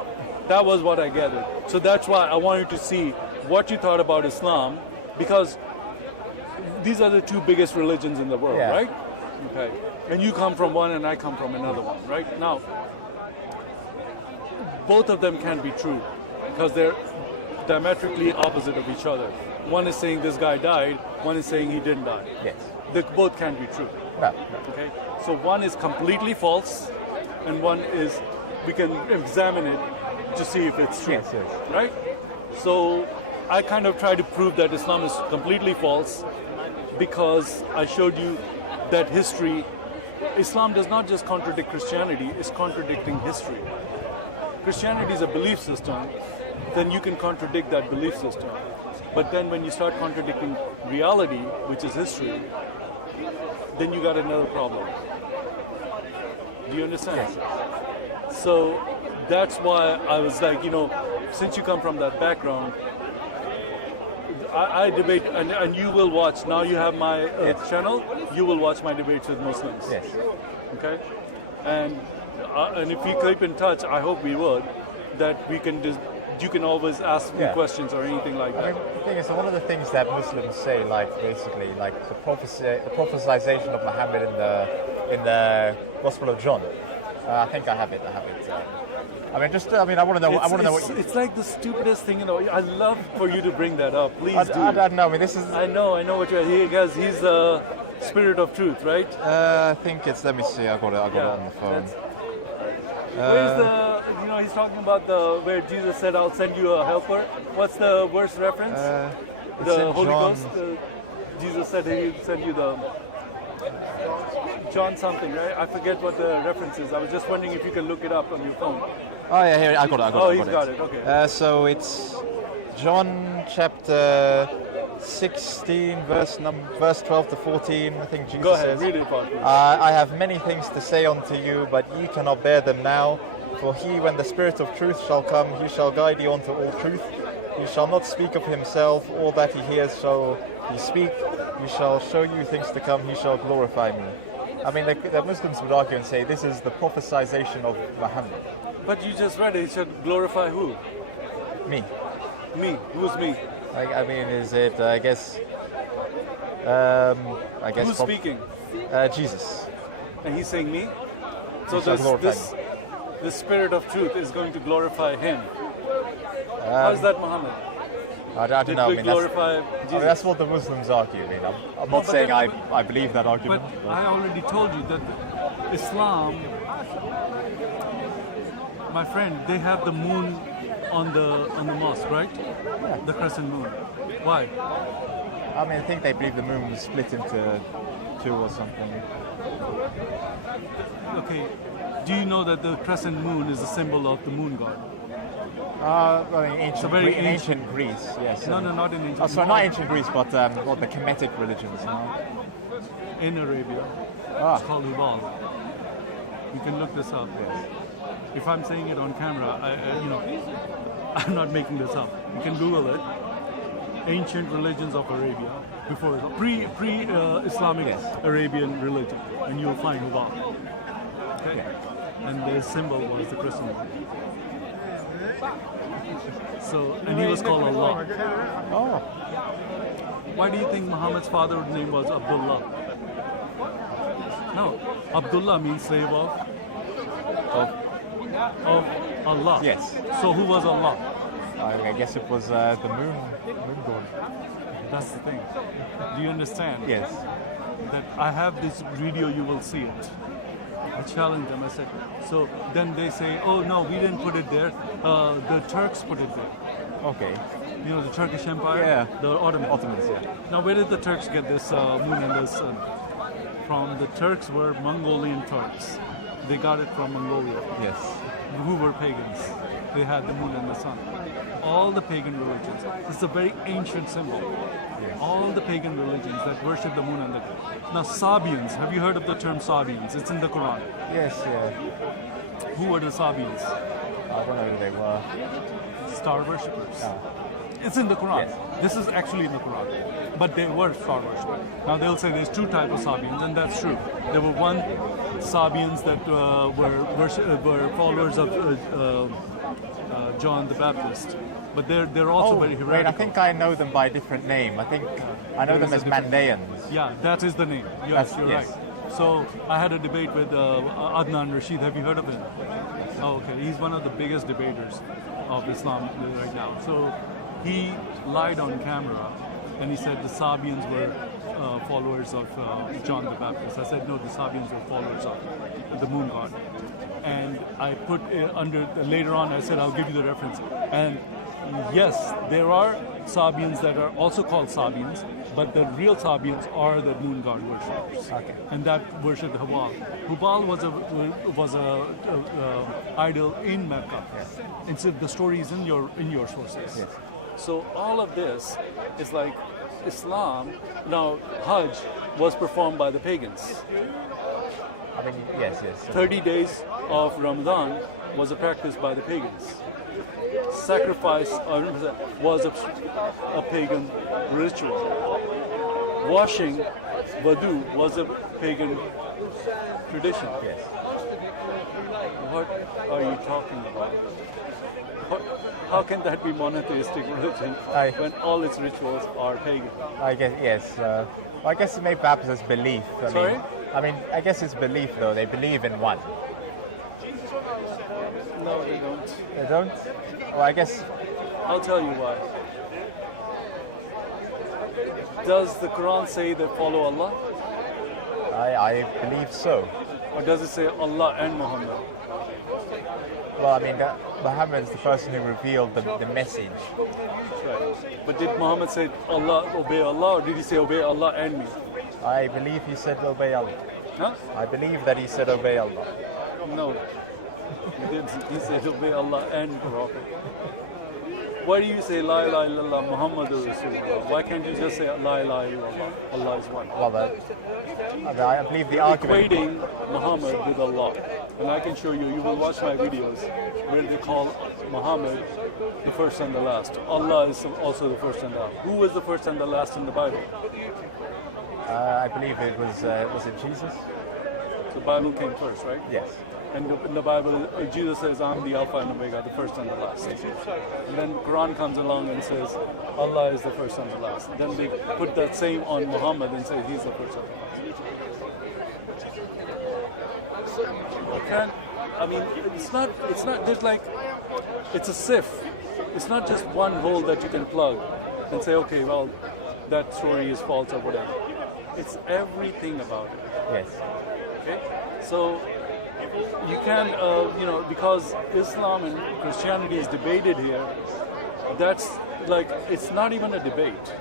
That was what I gathered. So that's why I wanted to see what you thought about Islam, because these are the two biggest religions in the world, Yeah. right? Okay. And you come from one and I come from another one, right? Now, both of them can be true because they're diametrically opposite of each other. One is saying this guy died, one is saying he didn't die. Yes. They both can be true. No, no. Okay, so one is completely false, and one is we can examine it to see if it's true. Yes, yes. Right? So I kind of try to prove that Islam is completely false because I showed you that history. Islam does not just contradict Christianity; it's contradicting history. Christianity is a belief system, then you can contradict that belief system. But then when you start contradicting reality, which is history, then you got another problem. Do you understand? So that's why I was like, since you come from that background, I debate, and you will watch. Now you have my channel. You will watch my debates with Muslims. Yes. Okay, and if we keep in touch, I hope we would. That we can you can always ask me questions or anything like that. I mean, the thing is, one of the things that Muslims say, basically, the prophesization of Muhammad in the Gospel of John. I think I have it. I want to know. I want to know what. It's like the stupidest thing, I love for you to bring that up. Please do. I don't know. I mean, this is. I know what you're. He's the spirit of truth, right? I think it's. Let me see. I got it on the phone. Where's the? He's talking about where Jesus said, "I'll send you a helper." What's the verse reference? The Holy John. Ghost. Jesus said he'd send you the. John something, right? I forget what the reference is. I was just wondering if you can look it up on your phone. Oh yeah, here I got it. He's got it. Okay. So it's John chapter 16, verse 12 to 14. I think Jesus Go ahead, says, read it, Father. I have many things to say unto you, but ye cannot bear them now. For he, when the Spirit of truth shall come, he shall guide you unto all truth. He shall not speak of himself, all that he hears shall he speak. He shall show you things to come, he shall glorify me. I mean, the Muslims would argue and say this is the prophesization of Muhammad. But you just read it. It should glorify who? Me. Me. Who's me? I mean, is it? I guess. Who's speaking? Jesus. And he's saying me. So He shall glorify the spirit of truth is going to glorify him. How is that Muhammad? I don't Did know. we glorify Jesus? That's what the Muslims argue. I mean, I'm not saying I believe that argument. But I already told you that Islam, my friend, they have the moon on the mosque, right? Yeah. The crescent moon. Why? I mean, I think they believe the moon was split into two or something. Okay. Do you know that the crescent moon is a symbol of the moon god? Well, in ancient ancient. Greece, yes. No, not in ancient. Oh, sorry, not ancient Greece, but the Kemetic religions. No? In Arabia. It's called Hubal. You can look this up. Yes. If I'm saying it on camera, I'm not making this up. You can Google it. Ancient religions of Arabia before pre-Islamic Arabian religion, and you'll find Hubal. Okay. Yeah. And the symbol was the crescent moon. So, and he was called Allah. Oh. Why do you think Muhammad's father's name was Abdullah? No, Abdullah means slave of Allah. Yes. So who was Allah? I guess it was the moon god. That's the thing. Do you understand? Yes. That I have this video, you will see it. I challenged them. I said, so then they say, oh no, we didn't put it there. The Turks put it there. Okay. You know, the Turkish Empire? Yeah. The Ottomans, yeah. Now, where did the Turks get this moon and this sun? From the Turks were Mongolian Turks. They got it from Mongolia. Yes. Who were pagans. They had the moon and the sun. All the pagan religions. It's a very ancient symbol. Yes. All the pagan religions that worship the moon and the sun. Now, Sabians. Have you heard of the term Sabians? It's in the Quran. Yes, yeah. Who were the Sabians? I don't know who they were. Star worshippers. Ah. It's in the Quran. Yes. This is actually in the Quran. But they were star worshippers. Now they'll say there's two types of Sabians, and that's true. There were one Sabians that were followers of John the Baptist, but they're also very heretical. Wait, I think I know them by a different name. I know them as Mandaeans. Yeah, that is the name. Yes, you're right. So I had a debate with Adnan Rashid. Have you heard of him? Oh, okay. He's one of the biggest debaters of Islam right now. So he lied on camera and he said the Sabians were followers of John the Baptist. I said, no, the Sabians were followers of the moon god. And I put later on, I said, I'll give you the reference. And yes, there are Sabians that are also called Sabians, but the real Sabians are the moon god worshippers. Okay. And that worshipped Hubal. Hubal was a idol in Mecca. Yes. And so the story is in your sources. Yes. So all of this is like Islam. Now Hajj was performed by the pagans. I mean, yes. 30 days of Ramadan was a practice by the pagans. Sacrifice was a pagan ritual. Washing, wudu, was a pagan tradition. Yes. What are you talking about? How can that be monotheistic religion when all its rituals are pagan? I guess, yes. I guess maybe perhaps it's belief. Sorry? I guess it's belief though. They believe in one. No, they don't. They don't? Well, I guess. I'll tell you why. Does the Quran say they follow Allah? I believe so. Or does it say Allah and Muhammad? Well, I mean, Muhammad is the person who revealed the message. Right. But did Muhammad say obey Allah, or did he say obey Allah and me? I believe he said obey Allah. Huh? I believe that he said obey Allah. No. He didn't. He said obey Allah and Prophet. Why do you say La ilaha illallah Muhammadur Rasulullah? Why can't you just say La ilaha illallah? Allah is one. Well, I believe the argument. Equating Muhammad with Allah. And I can show you, you will watch my videos where they call Muhammad the first and the last. Allah is also the first and the last. Who was the first and the last in the Bible? I believe it was it Jesus? The Bible came first, right? Yes. And in the Bible, Jesus says, I'm the Alpha and Omega, the first and the last. And then Quran comes along and says, Allah is the first and the last. Then they put that same on Muhammad and say he's the first and the last. You can't, I mean, it's not, there's like, it's a sieve. It's not just one hole that you can plug and say, okay, well, that story is false or whatever. It's everything about it. Yes. Okay? So, you can, because Islam and Christianity is debated here, that's like, it's not even a debate.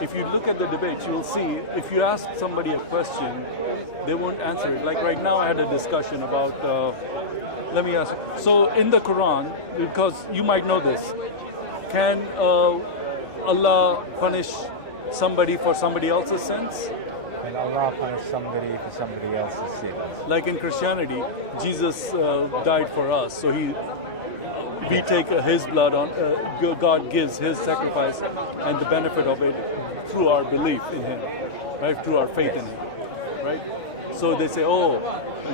If you look at the debate, you'll see, if you ask somebody a question, they won't answer it. Like right now I had a discussion about, let me ask, so in the Quran, because you might know this, can Allah punish somebody for somebody else's sins? Can Allah punish somebody for somebody else's sins? Like in Christianity, Jesus died for us, so we take his blood on. God gives his sacrifice and the benefit of it through our belief in him, right? Through our faith in him, right? So they say, "Oh,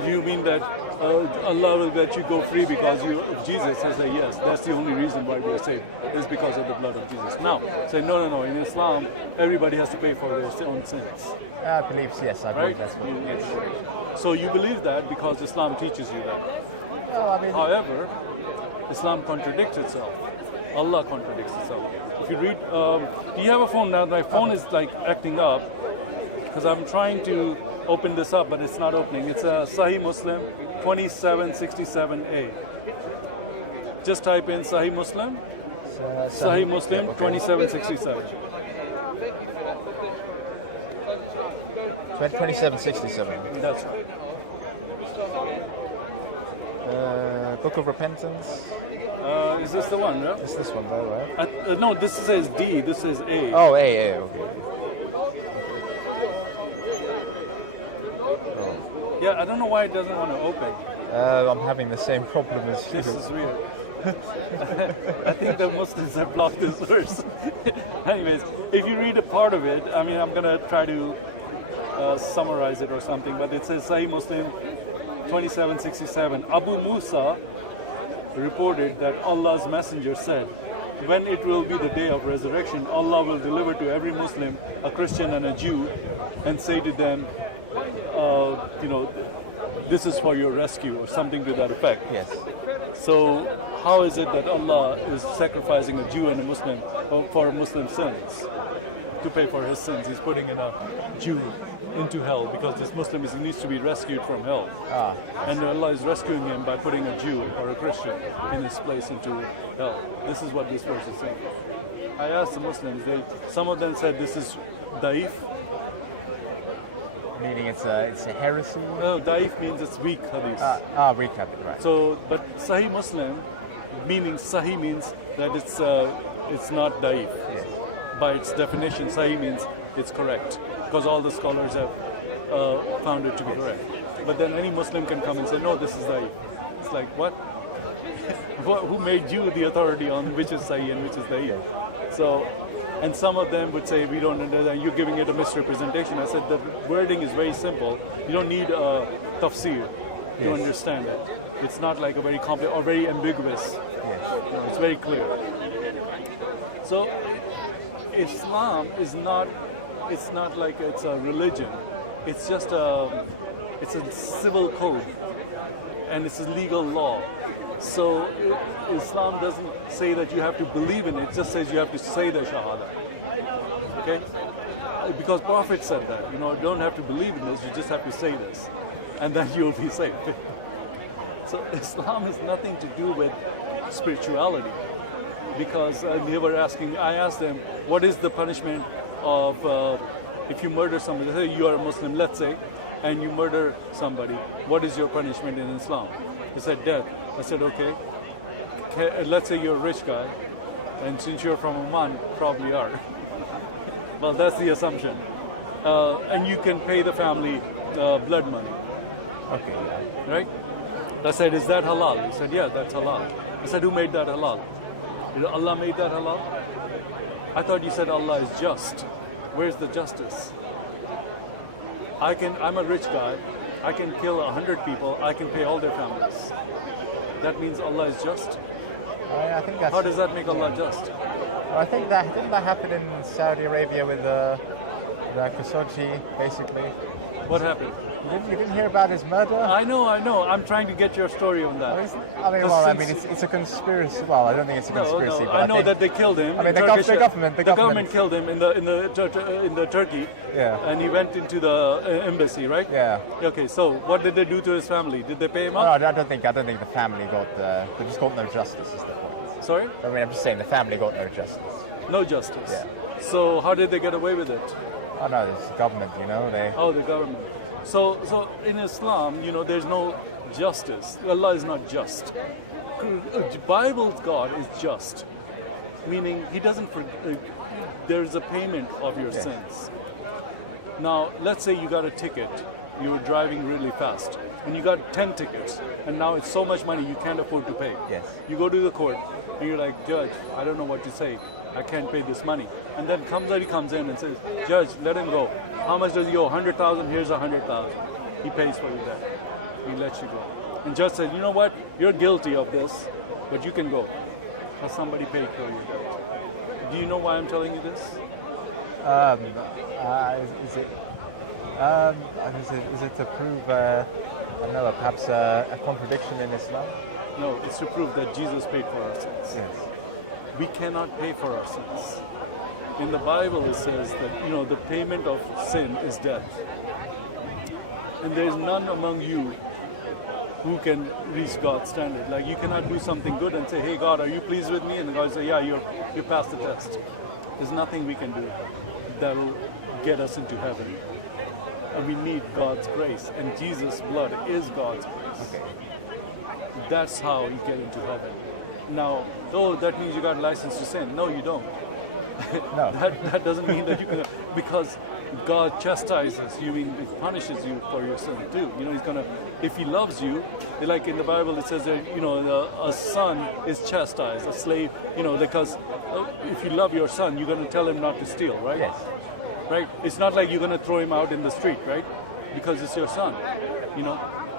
you mean that Allah will let you go free because you of Jesus?" I say, "Yes, that's the only reason why we are saved. Is because of the blood of Jesus." Now, say, "No. In Islam, everybody has to pay for their own sins." I believe, yes, I believe Right? that's what it is. So you believe that because Islam teaches you that. Well, I mean, However, Islam contradicts itself. Allah contradicts itself. If you read, do you have a phone now? My phone is like acting up because I'm trying to open this up, but it's not opening. It's a Sahih Muslim 2767A. Just type in Sahih Muslim. Sahih Muslim 2767. 2767. That's right. Book of Repentance. Is this the one, right? It's this one, though, right? No, this says D. This is A. Oh, A, okay. Yeah, I don't know why it doesn't want to open. I'm having the same problem as you. This is weird. I think the Muslims have blocked this verse. Anyways, if you read a part of it, I mean, I'm going to try to summarize it or something, but it says Sahih Muslim 2767. Abu Musa reported that Allah's messenger said, when it will be the day of resurrection, Allah will deliver to every Muslim, a Christian and a Jew, and say to them, this is for your rescue, or something to that effect. Yes. So how is it that Allah is sacrificing a Jew and a Muslim for Muslim sins? To pay for his sins, he's putting in a Jew into hell because this Muslim needs to be rescued from hell. And Allah is rescuing him by putting a Jew or a Christian in his place into hell. This is what this verse is saying. I asked the Muslims, some of them said this is daif. Meaning it's a heresy? No, daif means it's weak hadith. Weak hadith, right. So, but Sahih Muslim, meaning Sahih means that it's not daif. Yes. By its definition, Sahih means it's correct, because all the scholars have found it to be correct. But then any Muslim can come and say, no, this is Sahih. It's like, what? Who made you the authority on which is Sahih and which is Sahih? So, and some of them would say, we don't understand, you're giving it a misrepresentation. I said, the wording is very simple. You don't need a tafsir to understand it. It's not like a very complex or very ambiguous. Yes. It's very clear. So, Islam is not, it's not like it's a religion. It's just it's a civil code and it's a legal law. So Islam doesn't say that you have to believe in it, it just says you have to say the Shahada. Okay? Because Prophet said that, you don't have to believe in this, you just have to say this. And then you'll be safe. So Islam has nothing to do with spirituality. Because they were asking, I asked them, what is the punishment of if you murder somebody? Say you are a Muslim, let's say, and you murder somebody. What is your punishment in Islam? They said death. I said, okay. Let's say you're a rich guy, and since you're from Oman, probably are. Well, that's the assumption. And you can pay the family blood money. Okay. Yeah. Right? I said, is that halal? He said, yeah, that's halal. I said, who made that halal? Allah made that halal? I thought you said Allah is just. Where's the justice? I'm a rich guy. I can kill 100 people. I can pay all their families. That means Allah is just? I think that's... How does that make Allah just? Well, I think didn't that happen in Saudi Arabia with the Khashoggi, basically? What happened? You didn't hear about his murder? I know. I'm trying to get your story on that. It's a conspiracy. Well, I don't think it's a conspiracy. No. But I know that they killed him. I mean, the government killed him in the Turkey. Yeah. And he went into the embassy, right? Yeah. Okay. So what did they do to his family? Did they pay him No, off? I don't think the family they just got no justice. Is the point? Sorry? I mean, I'm just saying the family got no justice. No justice. Yeah. So how did they get away with it? Oh no, it's the government. The government. So in Islam, there's no justice. Allah is not just. Bible's God is just, meaning He doesn't. There is a payment of your sins. Now, let's say you got a ticket. You were driving really fast, and you got 10 tickets, and now it's so much money you can't afford to pay. Yes. You go to the court, and you're like, Judge, I don't know what to say. I can't pay this money. And then somebody comes in and says, Judge, let him go. How much does he owe? 100,000. Here's 100,000. He pays for your debt. He lets you go. And judge says, you know what? You're guilty of this, but you can go. Has somebody paid for your debt? Do you know why I'm telling you this? Is it to prove perhaps a contradiction in Islam? No, it's to prove that Jesus paid for our sins. Yes. We cannot pay for our sins. In the Bible it says that the payment of sin is death. And there is none among you who can reach God's standard. Like you cannot do something good and say, hey God, are you pleased with me? And God say, yeah, you passed the test. There's nothing we can do that will get us into heaven. And we need God's grace. And Jesus' blood is God's grace. Okay. That's how you get into heaven. Now, that means you got a license to sin. No, you don't. No. that doesn't mean that you can, because God chastises you, He punishes you for your sin too. He's gonna, if He loves you, like in the Bible it says that a son is chastised, a slave, because if you love your son, you're gonna tell him not to steal, right? Yes. Right. It's not like you're gonna throw him out in the street, right? Because it's your son.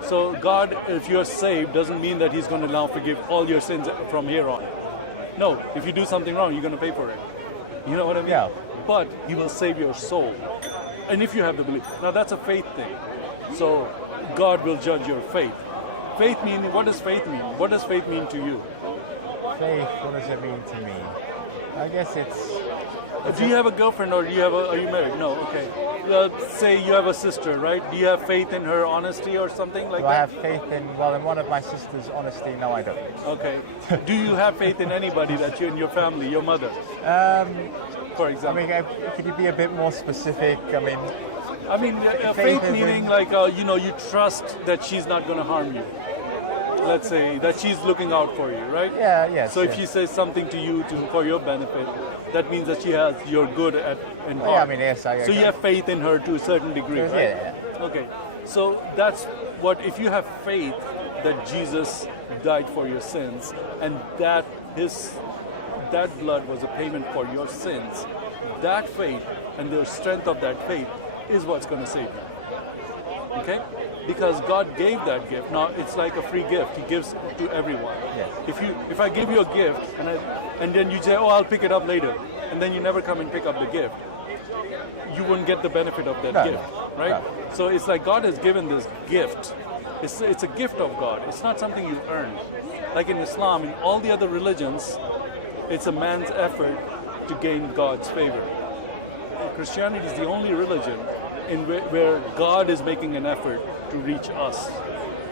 So God, if you're saved, doesn't mean that He's going to now forgive all your sins from here on. No, if you do something wrong, you're going to pay for it. You know what I mean? Yeah. But He will save your soul. And if you have the belief. Now that's a faith thing. So God will judge your faith. Faith mean, what does faith mean? What does faith mean to you? Faith, what does it mean to me? I guess it's Do you have a girlfriend or are you married? No, okay. Say you have a sister, right? Do you have faith in her honesty or something like do I that? have faith in one of my sister's honesty? No, I don't. Okay. Do you have faith in anybody that you in your family, your mother, for I example? mean, could you be a bit more specific? I mean, faith is meaning in- like, you trust that she's not going to harm you. Let's say that she's looking out for you, right? Yeah, yes. So if yes. she says something to you for your benefit, that means that she has your good in heart. Yeah, I mean, yes, I So you have faith in her to a certain degree, Yeah, right? yeah. Okay. So that's what, if you have faith that Jesus died for your sins and that blood was a payment for your sins, that faith and the strength of that faith is what's going to save you. Okay? Because God gave that gift. Now it's like a free gift. He gives to everyone. Yes. If I give you a gift and then you say, "Oh, I'll pick it up later," and then you never come and pick up the gift, you wouldn't get the benefit of that No, gift, right? no. So it's like God has given this gift. It's a gift of God. It's not something you earn. Like in Islam, in all the other religions, it's a man's effort to gain God's favor. Christianity is the only religion where God is making an effort to reach us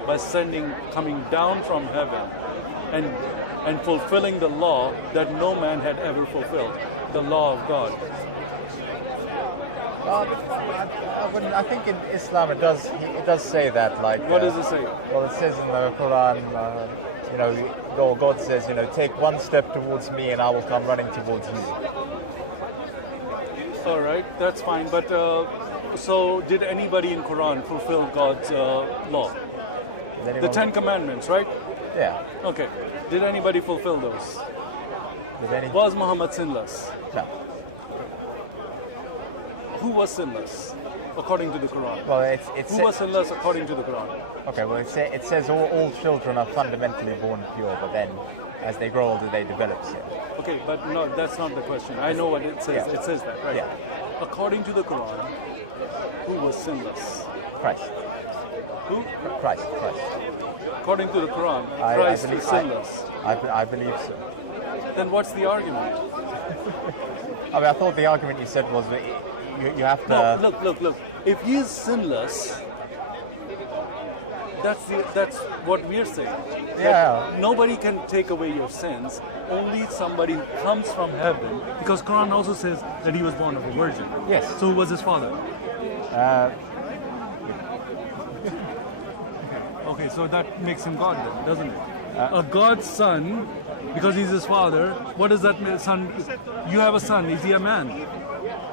by coming down from heaven and fulfilling the law that no man had ever fulfilled, the law of God. I think in Islam it does say that. Like, What does it say? Well, it says in the Quran, God says, take one step towards me and I will come running towards you. All right, that's fine. But so did anybody in Quran fulfill God's law? The 10 Commandments, right? Yeah. Okay. Did anybody fulfill those? Was Muhammad sinless? No. Who was sinless according to the Quran? Well, Who was sinless according to the Quran? Okay, well, it says all children are fundamentally born pure, but then as they grow older, they develop sin. Okay, but no, that's not the question. I know what it says. Yeah. It says that, right? Yeah. According to the Quran, who was sinless? Christ. Who? Christ. According to the Quran, I Christ believe- is sinless. I believe so. Then what's the argument? I thought the argument you said was that you have to... No, look. If he is sinless, that's what we're saying. Yeah. That nobody can take away your sins. Only somebody who comes from heaven. Because Quran also says that he was born of a virgin. Yes. So who was his father? Okay, so that makes him God then, doesn't it? A God's son, because he's his father, what does that mean? Son, you have a son, is he a man?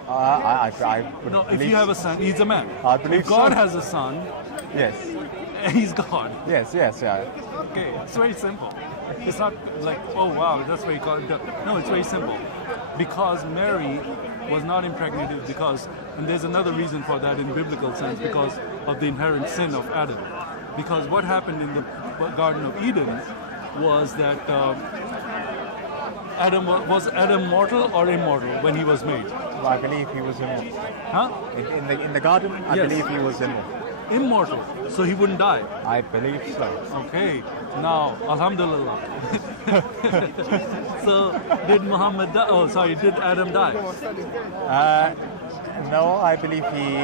I would No, if believe you have a so. son, he's a man. I believe if God so. has a son, Yes. he's God. Yes, yeah. Okay, it's very simple. It's not like, oh wow, that's very God. No, it's very simple. Because Mary was not impregnated and there's another reason for that in biblical sense, because of the inherent sin of Adam. Because what happened in the Garden of Eden was that was Adam mortal or immortal when he was made? Well, I believe he was immortal. Huh? In the garden, I Yes. believe he was immortal. Immortal, so he wouldn't die. I believe so. Okay, now, Alhamdulillah. So, did Muhammad die? Oh, sorry, did Adam die? No, I believe he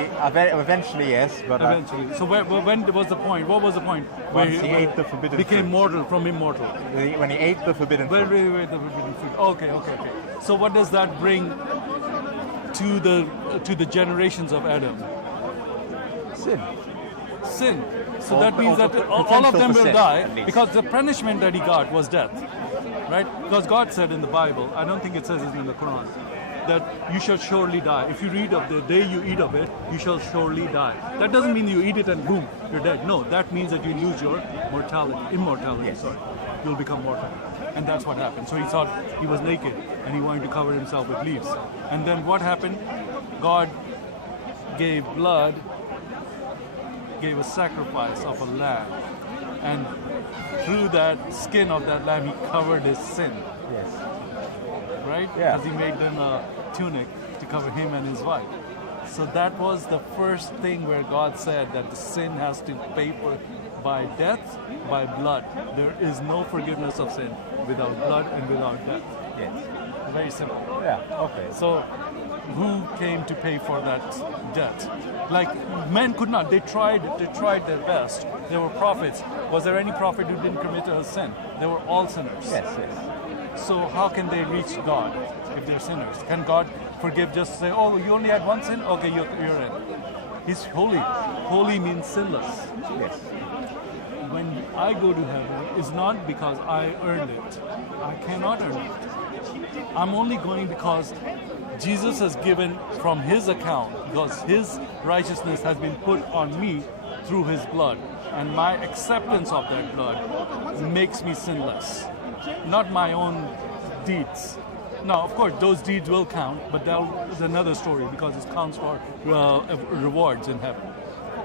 eventually yes, but Eventually. So, when was the point? What was the point where Once he ate the forbidden became fruit. mortal from immortal? when he ate the forbidden fruit. Wait, the forbidden fruit. Okay. So, what does that bring to the generations of Adam? Sin. So Or- that means or that the all of potential them for will sin, die at least. because the punishment that he got was death, right? Because God said in the Bible, I don't think it says it in the Quran, that you shall surely die. If you read of the day you eat of it, you shall surely die. That doesn't mean you eat it and boom, you're dead. No, that means that you lose your immortality. Yes. Sorry, you'll become mortal. And that's what happened. So he thought he was naked and he wanted to cover himself with leaves. And then what happened? God gave blood gave a sacrifice of a lamb, and through that skin of that lamb, he covered his sin, Yes. right? Yeah. Because he made them a tunic to cover him and his wife. So that was the first thing where God said that the sin has to pay for by death, by blood. There is no forgiveness of sin without blood and without death. Yes. Very simple. Yeah. Okay. So who came to pay for that debt? Like men could not. They tried their best. There were prophets. Was there any prophet who didn't commit a sin? They were all sinners. Yes. Yes. So how can they reach God if they're sinners? Can God forgive just say, oh, you only had one sin? Okay, you're in. He's holy. Holy means sinless. Yes. When I go to heaven, it's not because I earned it. I cannot earn it. I'm only going because Jesus has given from his account, because his righteousness has been put on me through his blood. And my acceptance of that blood makes me sinless, not my own deeds. Now, of course, those deeds will count, but that's another story because it counts for rewards in heaven.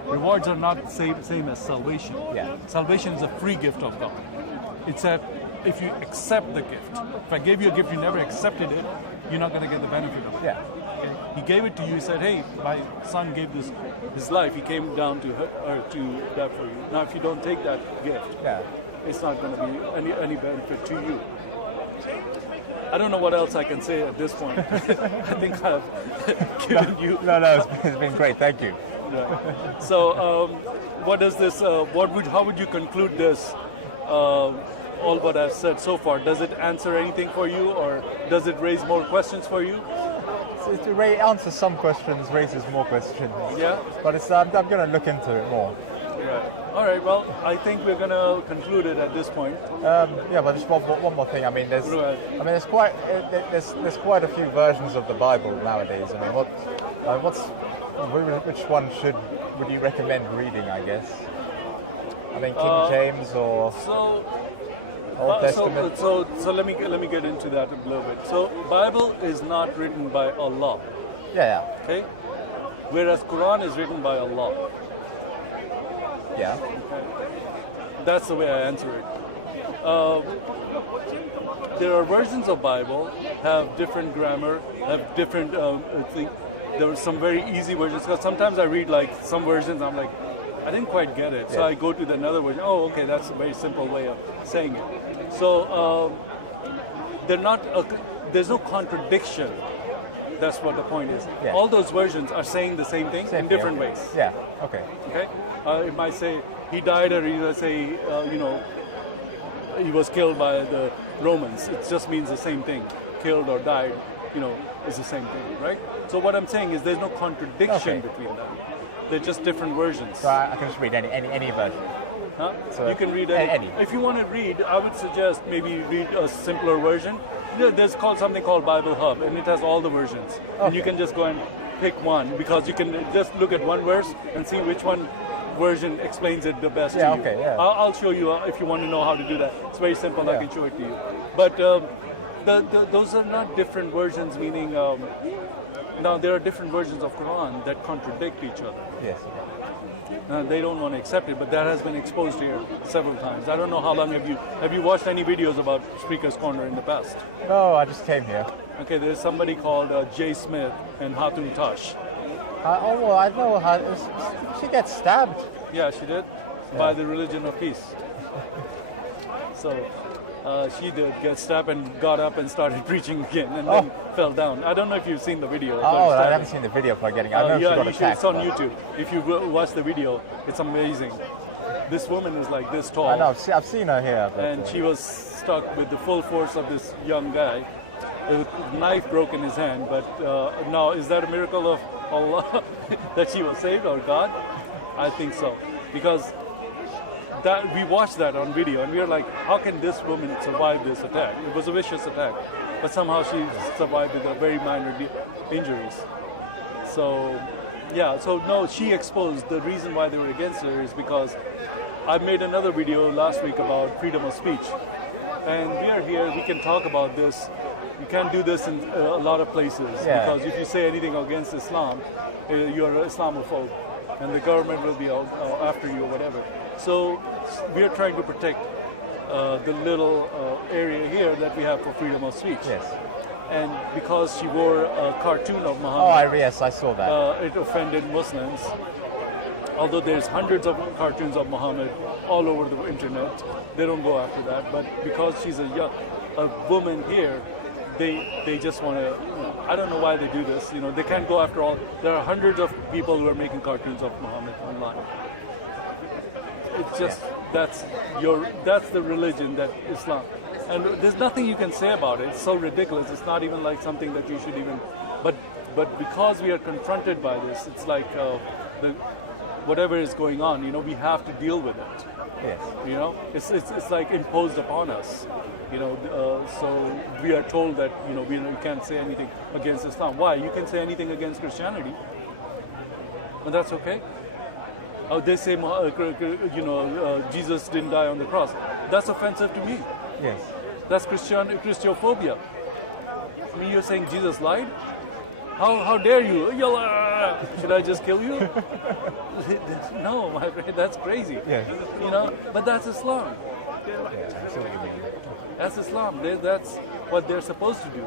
Rewards are not the same as salvation. Yeah. Salvation is a free gift of God. It's a if you accept the gift. If I gave you a gift, you never accepted it, you're not going to get the benefit of it. Yeah. Okay? He gave it to you. He said, hey, my son gave this his life. He came down to earth to die for you. Now, if you don't take that gift, Yeah. it's not going to be any benefit to you. I don't know what else I can say at this point. I think I've given you. No, it's been great. Thank you. Yeah. So, what does this? How would you conclude this? All what I've said so far. Does it answer anything for you, or does it raise more questions for you? It answers some questions, raises more questions. Yeah. But I'm going to look into it more. Right. All right. Well, I think we're going to conclude it at this point. Yeah, but just one more thing. I mean, there's quite a few versions of the Bible nowadays. I mean, which one would you recommend reading? I guess. I mean, King James or Old Testament. So let me get into that a little bit. So Bible is not written by Allah. Yeah. Okay. Whereas Quran is written by Allah. Yeah. That's the way I answer it. There are versions of Bible have different grammar, have different. There are some very easy versions because sometimes I read like some versions. I'm like, I didn't quite get it, so I go to another version. Oh, okay, that's a very simple way of saying it. So there's no contradiction. That's what the point is. Yeah. All those versions are saying the same thing in different ways. Yeah. Okay. Okay. It might say he died, or it might say he was killed by the Romans. It just means the same thing. Killed or died, is the same thing, right? So what I'm saying is there's no contradiction between them. They're just different versions. So I can just read any version. Huh? So You can read any. If you want to read, I would suggest maybe read a simpler version. There's something called Bible Hub, and it has all the versions. And you can just go and pick one because you can just look at one verse and see which one version explains it the best to you. Okay, yeah. I'll show you if you want to know how to do that. It's very simple. I can show it to you. But those are not different versions, meaning now there are different versions of Quran that contradict each other. Yes. They don't want to accept it, but that has been exposed here several times. I don't know how long have you watched any videos about Speaker's Corner in the past? No, I just came here. Okay, there's somebody called Jay Smith and Hatun Tash. Well, I know how she gets stabbed. Yeah, she did by the religion of peace. So she did get stabbed and got up and started preaching again, and then fell down. I don't know if you've seen the video. I haven't seen the video for getting. I know she got attacked. It's on YouTube. If you watch the video, it's amazing. This woman is like this tall. I know. I've seen her here. And she was stuck with the full force of this young guy. A knife broke in his hand, but now is that a miracle of Allah that she was saved, or God? I think so, because we watched that on video and we were like, how can this woman survive this attack? It was a vicious attack, but somehow she survived with a very minor injuries. So no, she exposed the reason why they were against her is because I made another video last week about freedom of speech, and we are here, we can talk about this. You can't do this in a lot of places because if you say anything against Islam, you're an Islamophobe. and the government will be out, after you or whatever. So we are trying to protect the little area here that we have for freedom of speech. Yes. And because she wore a cartoon of Muhammad, Yes, I saw that. it offended Muslims. Although there's hundreds of cartoons of Muhammad all over the internet, they don't go after that. But because she's a woman here, they just want to. I don't know why they do this. They can't go after all. There are hundreds of people who are making cartoons of Muhammad online. It's just that's the religion, that Islam, and there's nothing you can say about it. It's so ridiculous. It's not even like something that you should even. But because we are confronted by this, it's like whatever is going on, we have to deal with it. Yes. It's like imposed upon us. So we are told that you can't say anything against Islam. Why? You can say anything against Christianity, but that's okay. They say Jesus didn't die on the cross. That's offensive to me. Yes. That's Christophobia. I mean, you're saying Jesus lied? How dare you? Should I just kill you? No, my friend, that's crazy. Yes. But that's Islam. I see what you mean. That's Islam. That's what they're supposed to do.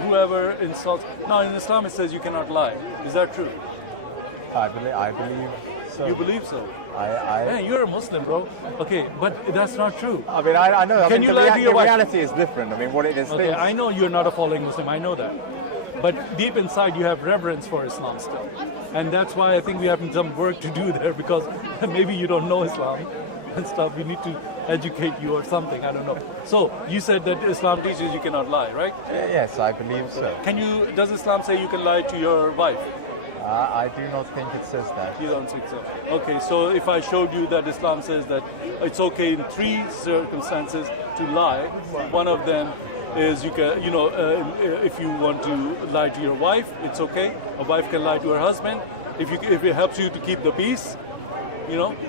Whoever insults. Now, in Islam, it says you cannot lie. Is that true? I believe so. You believe so? I Man, you're a Muslim, bro. Okay, but that's not true. I mean, I know. Can you lie to your the wife? reality is different. I mean, what it is. Okay, I know you're not a following Muslim. I know that. But deep inside, you have reverence for Islam still. And that's why I think we have some work to do there, because maybe you don't know Islam and stuff. We need to educate you or something. I don't know. So you said that Islam teaches you cannot lie, right? Yes, I believe so. Does Islam say you can lie to your wife? I do not think it says that. You don't think so? Okay, so if I showed you that Islam says that it's okay in 3 circumstances to lie, one of them is you can, if you want to lie to your wife, it's okay. A wife can lie to her husband. If it helps you to keep the peace,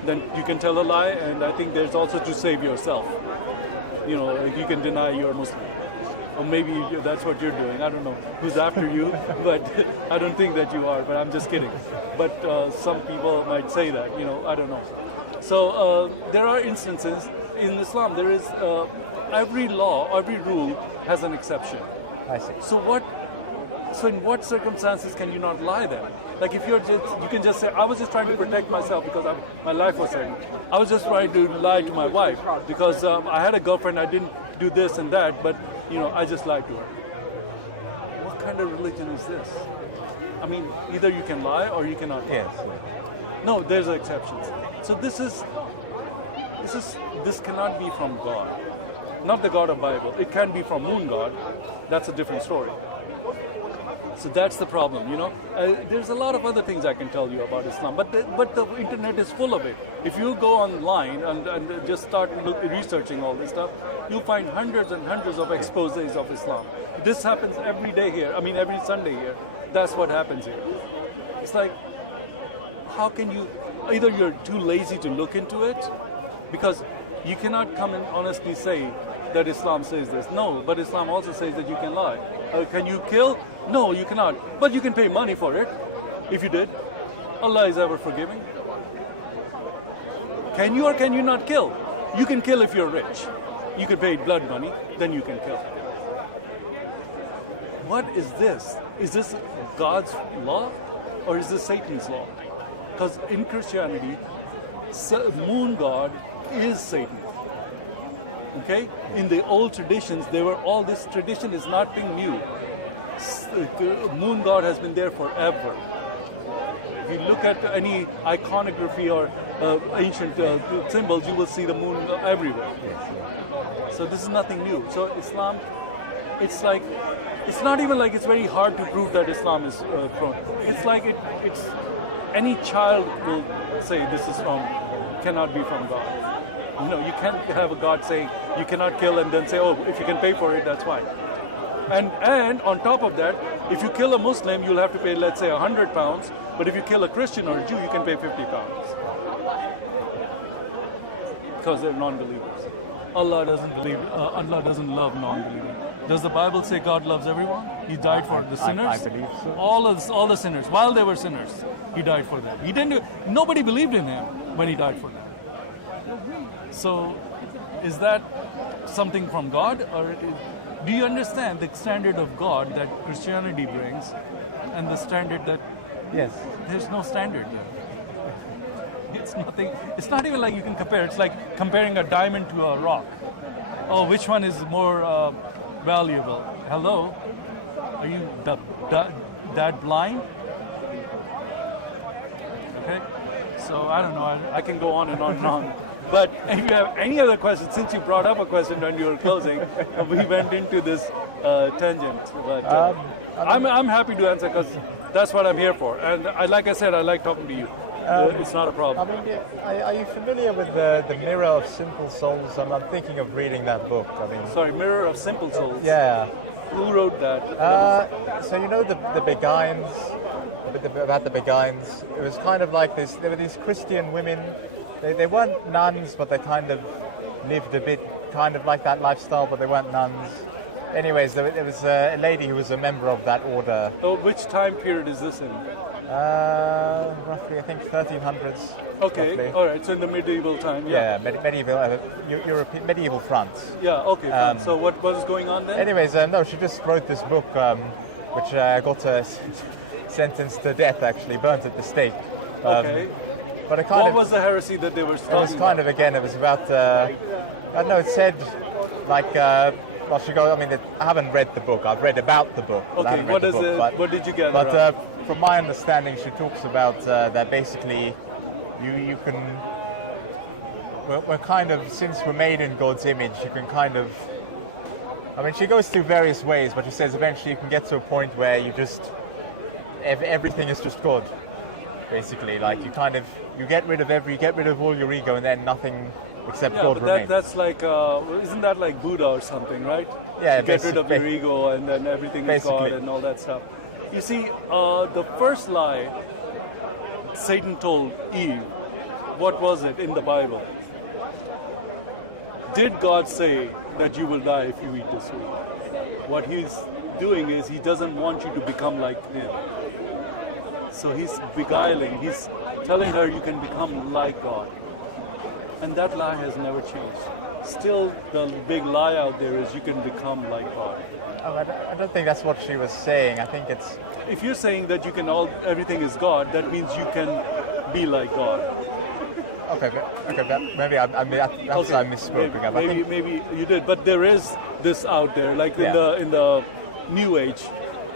then you can tell a lie. And I think there's also to save yourself. You can deny you're Muslim. Or maybe that's what you're doing. I don't know who's after you, but I don't think that you are, but I'm just kidding. But some people might say that, I don't know. So there are instances in Islam, there is every law, every rule has an exception. I see. So in what circumstances can you not lie then? Like if you can just say, I was just trying to protect myself because my life was threatened. I was just trying to lie to my wife because I had a girlfriend, I didn't do this and that, but I just lied to her. What kind of religion is this? I mean, either you can lie or you cannot lie. Yes. No, there's exceptions. So this cannot be from God. Not the God of Bible. It can be from Moon God. That's a different story. So that's the problem, There's a lot of other things I can tell you about Islam, but the internet is full of it. If you go online and just start researching all this stuff, you'll find hundreds and hundreds of exposés of Islam. This happens every day here. I mean, every Sunday here. That's what happens here. It's like, how can you? Either you're too lazy to look into it, because you cannot come and honestly say that Islam says this. No, but Islam also says that you can lie. Can you kill? No, you cannot. But you can pay money for it, if you did. Allah is ever forgiving. Can you or can you not kill? You can kill if you're rich. You can pay blood money, then you can kill. What is this? Is this God's law or is this Satan's law? Because in Christianity, Moon God is Satan. Okay? In the old traditions, this tradition is nothing new. Moon God has been there forever. If you look at any iconography or ancient symbols, you will see the moon everywhere. So this is nothing new. So Islam, it's not even like it's very hard to prove that Islam is from. It's like it's any child will say this is cannot be from God. You can't have a God saying you cannot kill and then say, oh, if you can pay for it, that's fine. And on top of that, if you kill a Muslim, you'll have to pay, let's say, £100. But if you kill a Christian or a Jew, you can pay £50. Because they're non-believers. Allah doesn't love non-believers. Does the Bible say God loves everyone? He died for the sinners. I believe so. All the sinners, while they were sinners, he died for them. He didn't. Nobody believed in him when he died for them. So, is that something from God, or do you understand the standard of God that Christianity brings, and the standard that Yes. there's no standard there? It's nothing. It's not even like you can compare. It's like comparing a diamond to a rock. Oh, which one is more valuable? Hello, are you that blind? Okay, so I don't know. I can go on and on and on. But if you have any other questions, since you brought up a question when you were closing, we went into this tangent. But I'm happy to answer because that's what I'm here for. And like I said, I like talking to you. It's not a problem. I mean, are you familiar with the Mirror of Simple Souls? I'm thinking of reading that book. I mean, Sorry, Mirror of Simple Souls. yeah. Who wrote that? So you know the Beguines, about the Beguines. It was kind of like this. There were these Christian women. They weren't nuns, but they kind of lived a bit kind of like that lifestyle, but they weren't nuns. Anyways, there was a lady who was a member of that order. Oh, which time period is this in? Roughly, I think 1300s. Okay, roughly. all right. So in the medieval time, Yeah, medieval European, medieval France. Yeah, okay. Fine. So what was going on then? Anyways, no, she just wrote this book, which got sentenced to death. Actually, burnt at the stake. Okay. But it kind What of was the heresy that they were it was talking kind about? of again. It was about. I don't know. It said like. Well, she goes. I mean, I haven't read the book. I've read about the book. But I Okay, haven't read what the is book, it? but- What did you get? But from my understanding, she talks about that basically, you can. We're kind of, since we're made in God's image, you can kind of. I mean, she goes through various ways, but she says eventually you can get to a point where you just everything is just God, basically. Like you get rid of all your ego, and then nothing except yeah, God but remains. that's like, isn't that like Buddha or something, right? Yeah, You get rid of your basically. ego and then everything is God Basically. and all that stuff. You see, the first lie Satan told Eve, what was it in the Bible? Did God say that you will die if you eat this fruit? What he's doing is he doesn't want you to become like him. So he's beguiling, he's telling her you can become like God. And that lie has never changed. Still, the big lie out there is you can become like God. I don't think that's what she was saying. I think it's. If you're saying that you can everything is God, that means you can be like God. Okay, but maybe I misspoke again. I think, Maybe you did, but there is this out there, like Yeah. in the New Age,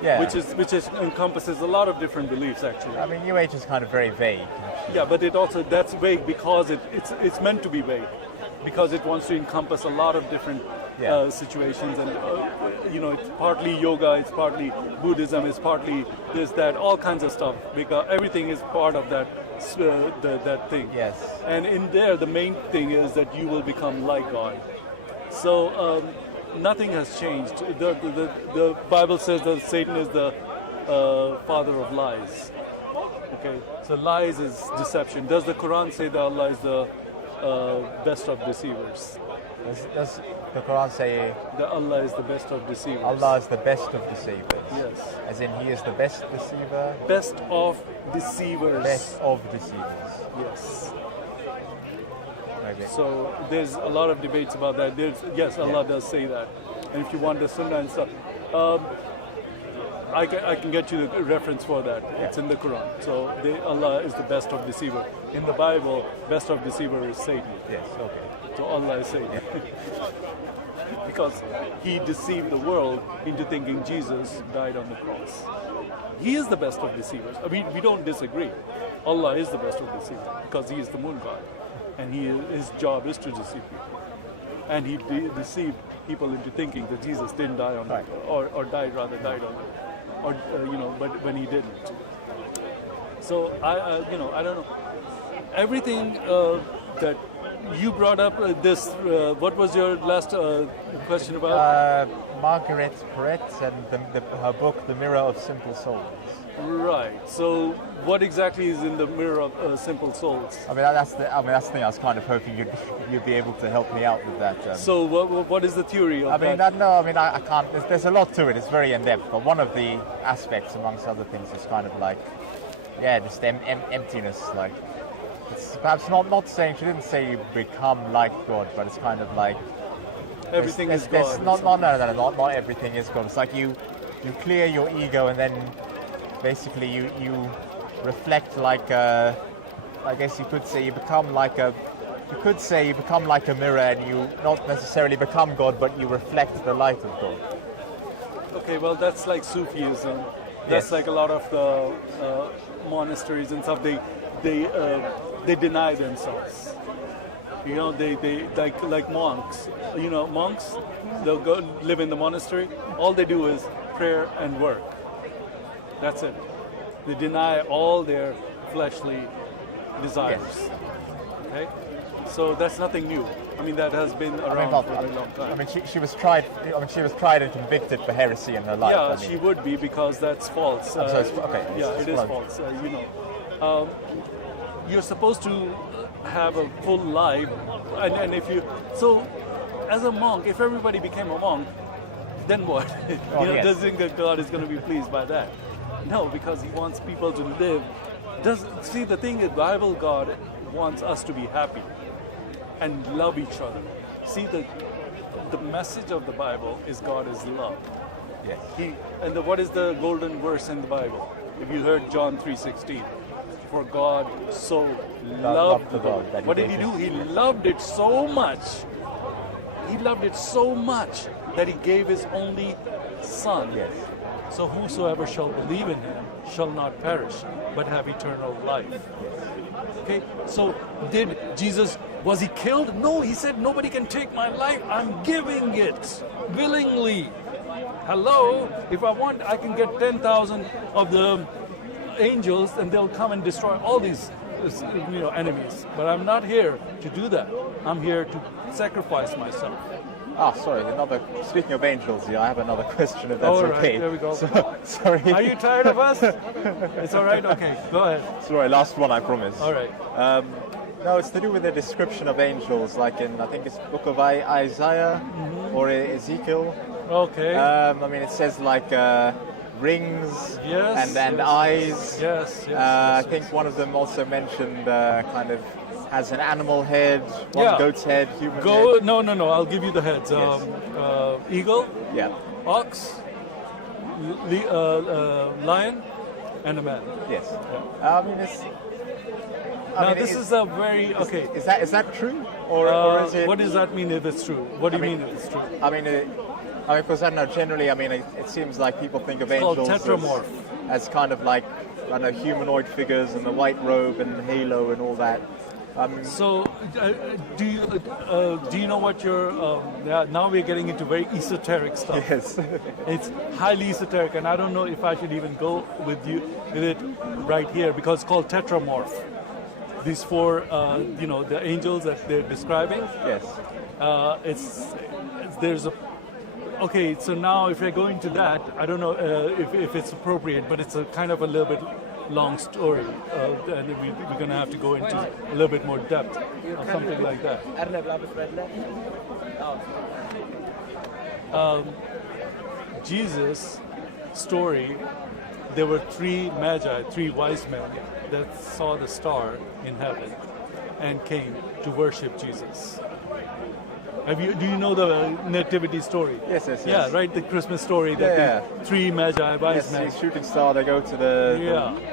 yeah. which encompasses a lot of different beliefs actually. I mean, New Age is kind of very vague. Actually. Yeah, but that's vague because it's meant to be vague, because it wants to encompass a lot of different Yeah. situations, and it's partly yoga, it's partly Buddhism, it's partly this, that, all kinds of stuff, because everything is part of that that thing. Yes. And in there, the main thing is that you will become like God. So nothing has changed. The Bible says that Satan is the father of lies. Okay, so lies is deception. Does the Quran say that Allah is the best of deceivers? Does the Quran say That Allah is the best of deceivers. Allah is the best of deceivers? Yes. As in, He is the best deceiver? Best of deceivers. Best of deceivers. Yes. Maybe. So there's a lot of debates about that. Yes, Allah does say that. And if you want the Sunnah and stuff, I can get you the reference for that. It's in the Quran. So Allah is the best of deceiver. In the Bible, best of deceiver is Satan. Yes. Okay. So Allah is Satan. Because he deceived the world into thinking Jesus died on the cross. He is the best of deceivers. I mean, we don't disagree. Allah is the best of deceivers because he is the moon god. And his job is to deceive people. And he deceived people into thinking that Jesus didn't die on Right. or died on but when he didn't. So I don't know. Everything that you brought up, what was your last question about? Margaret Perret and her book, The Mirror of Simple Souls. Right. So, what exactly is in the Mirror of Simple Souls? I mean, that's the thing I was kind of hoping you'd be able to help me out with that. So, what is the theory of that? I can't. There's a lot to it. It's very in depth. But one of the aspects, amongst other things, is kind of like, just emptiness. Like, it's perhaps not saying, she didn't say you become like God, but it's kind of like Everything is God. Not everything is God. It's like you clear your ego, and then basically you reflect like I guess you could say you become like a mirror, and you not necessarily become God, but you reflect the light of God. Okay, well, that's like Sufism. That's Yes. like a lot of the monasteries and stuff. They deny themselves. You know, they like monks. You know, monks, they'll go live in the monastery. All they do is prayer and work. That's it. They deny all their fleshly desires. Okay, so that's nothing new. I mean, that has been around for a very long time. I mean, she was tried. She was tried and convicted for heresy in her life. Yeah, I mean. she would be, because that's false. So It is false. You're supposed to have a full life, and if you as a monk, if everybody became a monk, then what? Does you think that God is going to be pleased by that? No, because He wants people to live. See, the thing is, Bible God wants us to be happy and love each other. See, the message of the Bible is God is love. Yes. What is the golden verse in the Bible? If you heard John 3:16, for God so loved the world. What did He do? He loved it so much. He loved it so much that He gave His only Son. Yes. So whosoever shall believe in Him shall not perish, but have eternal life. Okay, so did Jesus, was He killed? No, He said, nobody can take my life. I'm giving it willingly. Hello, if I want, I can get 10,000 of the angels and they'll come and destroy all these enemies. But I'm not here to do that. I'm here to sacrifice myself. Sorry. Speaking of angels, I have another question, if that's All right, okay. there we go. Sorry. Are you tired of us? It's all right? Okay, go ahead. Sorry, last one, I promise. All right. No, it's to do with the description of angels, like in, I think it's book of Isaiah or Ezekiel. Okay. I mean, it says like rings and eyes. Yes. I think one of them also mentioned kind of has an animal head, one goat's head, human head. No. I'll give you the heads. Yes. Eagle, Yeah. ox, lion, and a man. Yes. Yeah. I mean, it's. This is a very okay. Is that true, or is it? What does that mean if it's true? What do you mean if it's true? I mean, because I don't know. Generally, I mean, it seems like people think of Called angels tetramorph. as kind of like, I don't know, humanoid figures and the white robe and halo and all that. So, do you know what your? Now we're getting into very esoteric stuff. Yes. It's highly esoteric, and I don't know if I should even go with it right here, because it's called tetramorph. These four, the angels that they're describing. Yes. Okay, so now if I go into that, I don't know if it's appropriate, but it's a kind of a little bit long story, and we're going to have to go into a little bit more depth or something like that. Jesus' story, there were three wise men that saw the star in heaven and came to worship Jesus. Do you know the nativity story? Yes. Yeah, right. The Christmas story that the three magi, wise men. Yes, shooting star. They go to the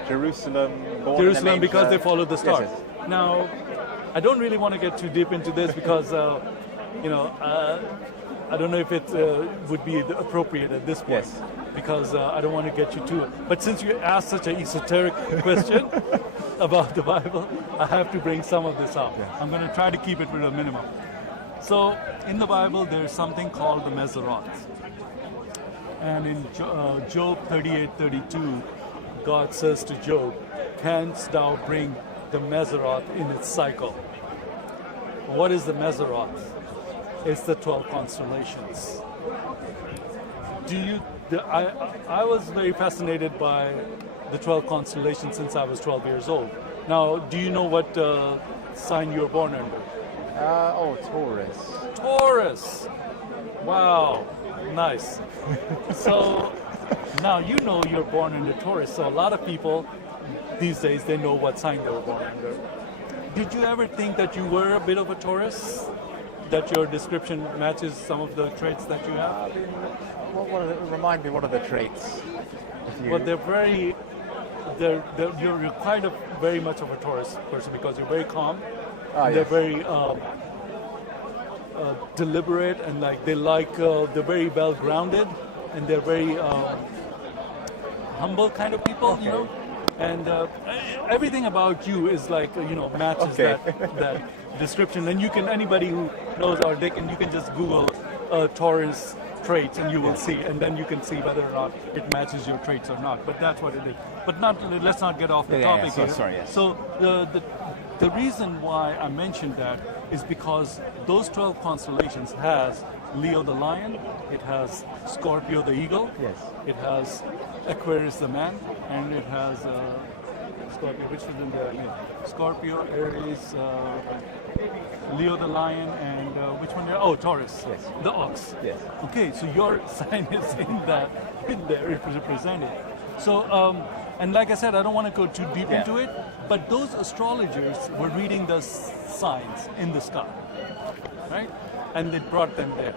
Jerusalem. Jerusalem, because they follow the star. Yes. Now, I don't really want to get too deep into this because, I don't know if it would be appropriate at this point. Yes. Because I don't want to get you to it. But since you asked such an esoteric question about the Bible, I have to bring some of this up. Yes. I'm going to try to keep it to a minimum. So, in the Bible, there's something called the Mazzaroth. And in Job 38:32, God says to Job, "Canst thou bring the Mazzaroth in its cycle?" What is the Mazzaroth? It's the 12 constellations. do you? I was very fascinated by the 12 constellations since I was 12 years old. Now, do you know what sign you were born under? Taurus. Taurus. Wow, nice. So now you know you're born under Taurus. So a lot of people these days, they know what sign they were born under. Did you ever think that you were a bit of a Taurus? That your description matches some of the traits that you have? Remind me, what are the traits? Well, you're kind of very much of a Taurus person because you're very calm. They're very deliberate and they're very well grounded and they're very humble kind of people, you know. And everything about you is matches that description. And anybody who knows our Dick, and you can just Google Taurus traits and you will see, and then you can see whether or not it matches your traits or not. But that's what it is. But let's not get off the topic here. Sorry, yes. So the reason why I mentioned that is because those 12 constellations has Leo the lion, it has Scorpio the eagle, yes, it has Aquarius the man, and it has Scorpio, which is in there? Scorpio, Aries, Leo the lion, and which one there? Oh, Taurus, yes, the ox. Yes. Okay, so your sign is in there, represented. So, and like I said, I don't want to go too deep into it, but those astrologers were reading the signs in the sky, right? And they brought them there.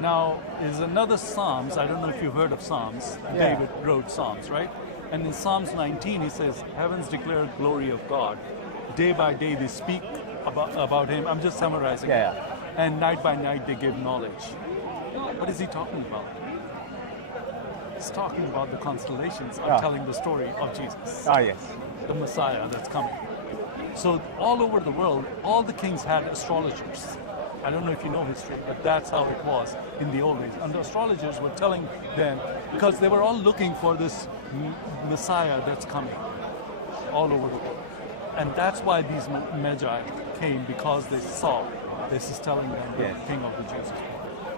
Now, there's another Psalms, I don't know if you've heard of Psalms, David wrote Psalms, right? And in Psalms 19, he says, heavens declare glory of God. Day by day they speak about him. I'm just summarizing. And night by night they give knowledge. What is he talking about? He's talking about the constellations are telling the story of Jesus. Yes. The Messiah that's coming. So all over the world, all the kings had astrologers. I don't know if you know history, but that's how it was in the old days. And the astrologers were telling them, because they were all looking for this Messiah that's coming all over the world. And that's why these Magi came, because they saw this is telling them the King of the Jews.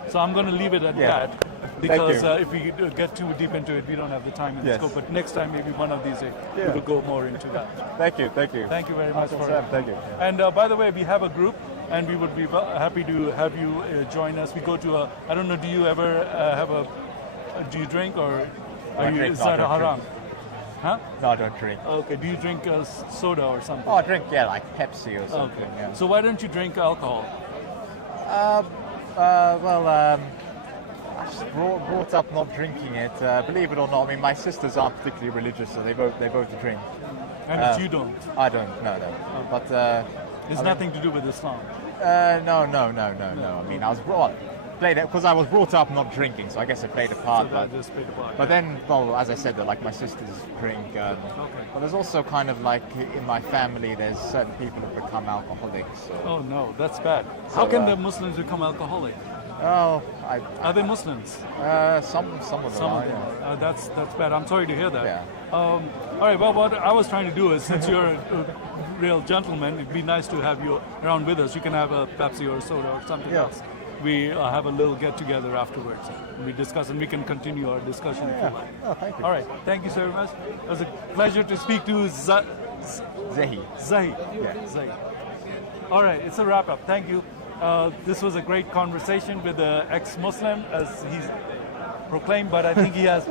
So I'm going to leave it at that, because if we get too deep into it, we don't have the time and the scope. But next time, maybe one of these days, we will go more into that. Thank you. Thank you very much for it. Thank you. And by the way, we have a group, and we would be happy to have you join us. We go to I don't know, do you ever do you drink, or is that a haram? Huh? No, I don't drink. Okay, do you drink soda or something? Oh, I drink, like Pepsi or something. Okay. Yeah. So why don't you drink alcohol? I was brought up not drinking it. Believe it or not, I mean, my sisters aren't particularly religious, so they both drink. And you don't? I don't, no. Okay. But it's nothing to do with Islam? No. I mean, I was because I was brought up not drinking, so I guess it played a part. But then, well, as I said, like my sisters drink. But there's also kind of like in my family, there's certain people who become alcoholics. So. Oh no, that's bad. So, how can the Muslims become alcoholic? Oh, are they Muslims? Some of them are. Yeah. That's bad. I'm sorry to hear that. Yeah. All right. Well, what I was trying to do is, since you're a real gentleman, it'd be nice to have you around with us. You can have a Pepsi or a soda or something else. We have a little get together afterwards. We discuss, and we can continue our discussion if you like. Oh, thank you. All right. Thank you so very much. It was a pleasure to speak to Zahi. Yeah. Zahi. All right. It's a wrap up. Thank you. This was a great conversation with an ex-Muslim, as he's proclaimed, but I think he has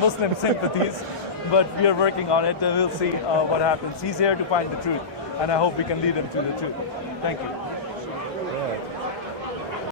Muslim sympathies. But we are working on it. We'll see what happens. He's here to find the truth, and I hope we can lead him to the truth. Thank you.